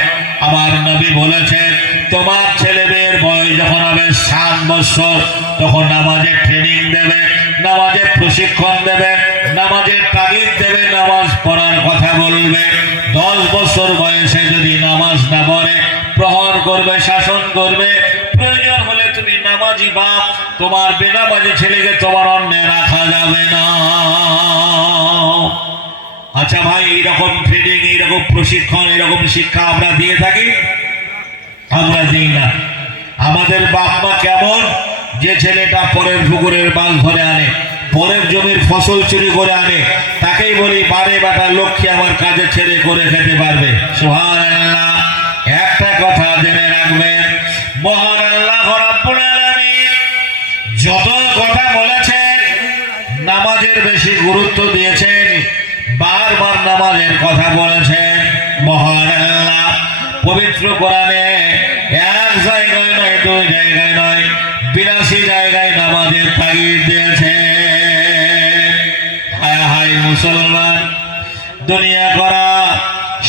আমার নবী বলেছেন, তোমার ছেলে মেয়ের বয়স যখন হবে 7 বছর, তখন নামাজের ট্রেনিং দেবে, নামাজের প্রশিক্ষণ দেবে, নামাজের তাগিদ দেবে, নামাজ পড়ার কথা বলবে। 10 বছর বয়সে যদি নামাজ না পড়ে প্রহর করবে, শাসন করবে। প্রয়োজন হলে তুমি নামাজি বাপ, তোমার বেনামাজি ছেলেকে তোমার অন্যে রাখা যাবে না। আচ্ছা ভাই, এইরকম ট্রেনিং, এইরকম প্রশিক্ষণ, এইরকম শিক্ষা আমরা দিয়ে থাকি? আমরা দিই না। আমাদের বাপ মা কেমন? যে ছেলেটা পরের পুকুরের মাছ ধরে আনে, পরের জমির ফসল চুরি করে আনে, তাকেই বলি বারে বাটা লক্ষ্মী আমার কাজে ছেড়ে করে খেতে পারবে। সুবহানাল্লাহ। একটা কথা জেনে রাখবেন, মহান আল্লাহ রাব্বুল আলামিন যত কথা বলেছেন নামাজের বেশি গুরুত্ব দিয়েছেন, বারবার নামাজের কথা বলেছেন। মহান আল্লাহ পবিত্র কোরআনে 1 জায়গায় নয়, 2 জায়গায় নয়, 82 জায়গায় নামাজের তাগিদ দিয়েছে। হায় হায় মুসলমান, দুনিয়া করা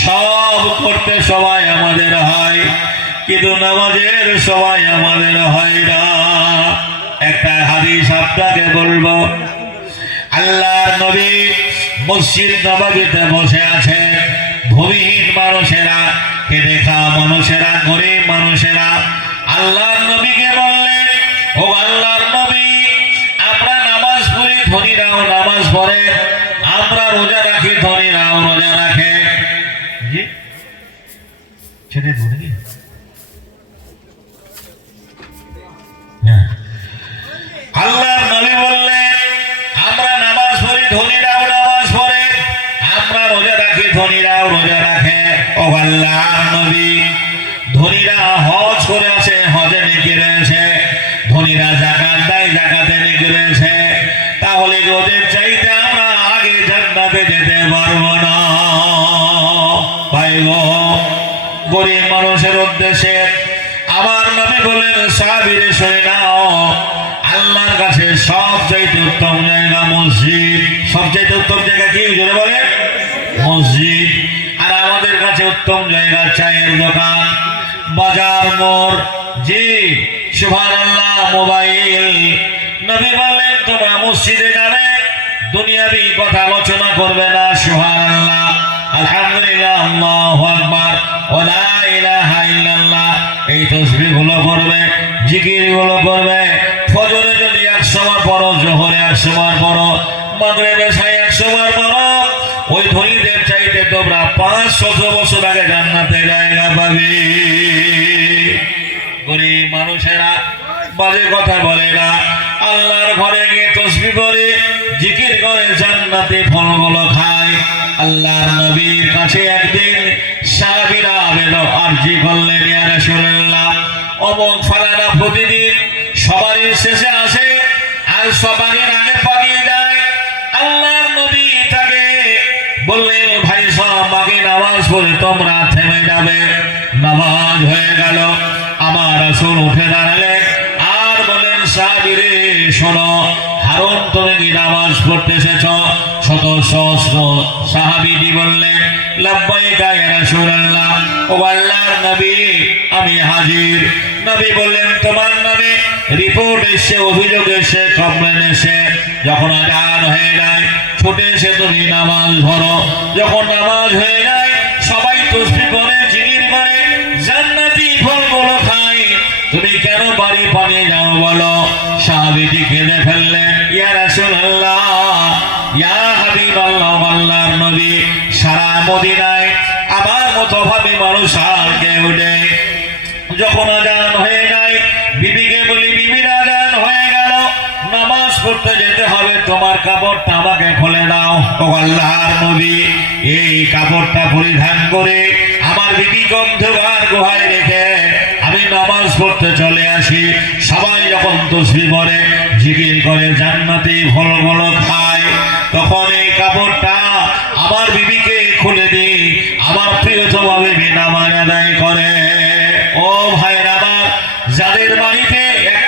সব করতে সবাই আমাদের হয়, কিন্তু নামাজের সবাই আমাদের হয় না। একটা হাদিস আপনাকে বলবো, আল্লাহর নবী মসজিদ নববীতে বসে আছেন। ভূমিহীন মানুষেরা, খেটে খাওয়া মানুষেরা, গরিব মানুষেরা আল্লাহর নবীকে বললেন, ও আল্লাহর নবী, আমরা নামাজ পড়ি, ধনীরাও নামাজ পড়ে, আমরা রোজা রাখি, ধনীরাও রোজা রাখে। জি ছেড়ে ধরে আল্লাহর নবী বললেন, আমরা নামাজ পড়ি, ধনীরাও নামাজ পড়ে, আমরা রোজা রাখি, ধনীরাও রোজা রাখে। ও আল্লাহর নবী, ধনীরা হজ করে আছে, হজে নেকি রয়েছে, ধনীরা যাকাত দেয়, যাকাতে নেকি রয়েছে, তাহলে ওদের চাইতে আমরা আগে জান্নাতে যেতে পারবো না। ভাই গো, গরিব মানুষের উদ্দেশ্যে আমার নবী বলেন, সাহাবীরে শুনে নাও, আল্লাহর কাছে সবচাইতে উত্তম জায়গা মসজিদ। সবচাইতে উত্তম জায়গা কি জোরে বলে? মসজিদ। আর আমাদের কাছে উত্তম জায়গা চায়ের দোকান, বাজার, মোড়। জি সুবহানাল্লাহ। মোবাইল। নবী বললেন তোমরা মসজিদে যাবে, দুনিয়াবি কথা আলোচনা করবে না। সুবহানাল্লাহ, আলহামদুলিল্লাহ, আল্লাহু আকবার, ওয়া লা ইলাহা ইল্লাল্লাহ, এই তাসবিহগুলো করবে, জিকিরগুলো করবে। ফজরে যদি 100 বার পড়ো, জোহরে 100 বার পড়ো, মাগরিবে 100 বার পড়ো, ওই ধনীদের চাইতে তোমরা 500 বছর আগে জান্নাতে জায়গা পাবে। গরিব মানুষেরা বাজে কথা বলে না, আল্লাহর ঘরে গিয়ে তাসবিহ করে, জিকির করে, জান্নাতে ফলগুলো খায়। আল্লাহর নবীর কাছে একদিন সাহাবীরা আরজি করলেন, ইয়া রাসূলুল্লাহ, অমুক ফালানা প্রতিদিন সবারই শেষে আসে আর সবারই আগে পালিয়ে যায়। আল্লাহর নবী তাকে বললেন, ভাই সাহেব, আগে নামাজ পড়ে তোমরা থেমে যাবে। নামাজ হয়ে গেল, আমার রাসূল উঠে দাঁড়ালেন আর বলেন, সাহাবীরে শোনো, হারুন তুমি কি নামাজ পড়তে এসেছ? শত সহস্র সাহাবীটি বললেন, লাব্বাইকা ইয়া রাসূলুল্লাহ, ও আল্লাহর নবী, আমি হাজির। নবী বললেন, তোমার নামে রিপোর্ট এসে, অভিযোগ এসে, কমপ্লেন এসে, যখন আজান হয়ে যায় ছুটে এসে তুমি নামাজ ধরো, যখন নামাজ হয়ে যায় সবাই তাসবিহ করে, জিকির করে, জান্নাতি ফলগুলো খায়, তুমি কেন বাড়ি পালিয়ে যাও বলো? সাহাবীটি কেঁদে ফেললেন, ইয়া রাসূলুল্লাহ, ইয়া হাবিবাল্লাহ, আল্লাহর নবী, সারা মদিনায় আমার মতো ভাবে মানুষ আর কেউ নেই। যখন আজান হয়ে যায় বিবিকে বলি, বিবির আজান হয়ে গেল, নামাজ পড়তে যেতে হবে, তোমার কাপড়টা আমাকে খুলে দাও। ও আল্লাহর নবী, এই কাপড়টা পরিধান করে আমার বিবি অন্ধকার গুহায় রেখে আমি নামাজ পড়তে চলে আসি। সবাই যখন তাসবিহ পড়ে, জিকির করে, জান্নাতি ফলগুলো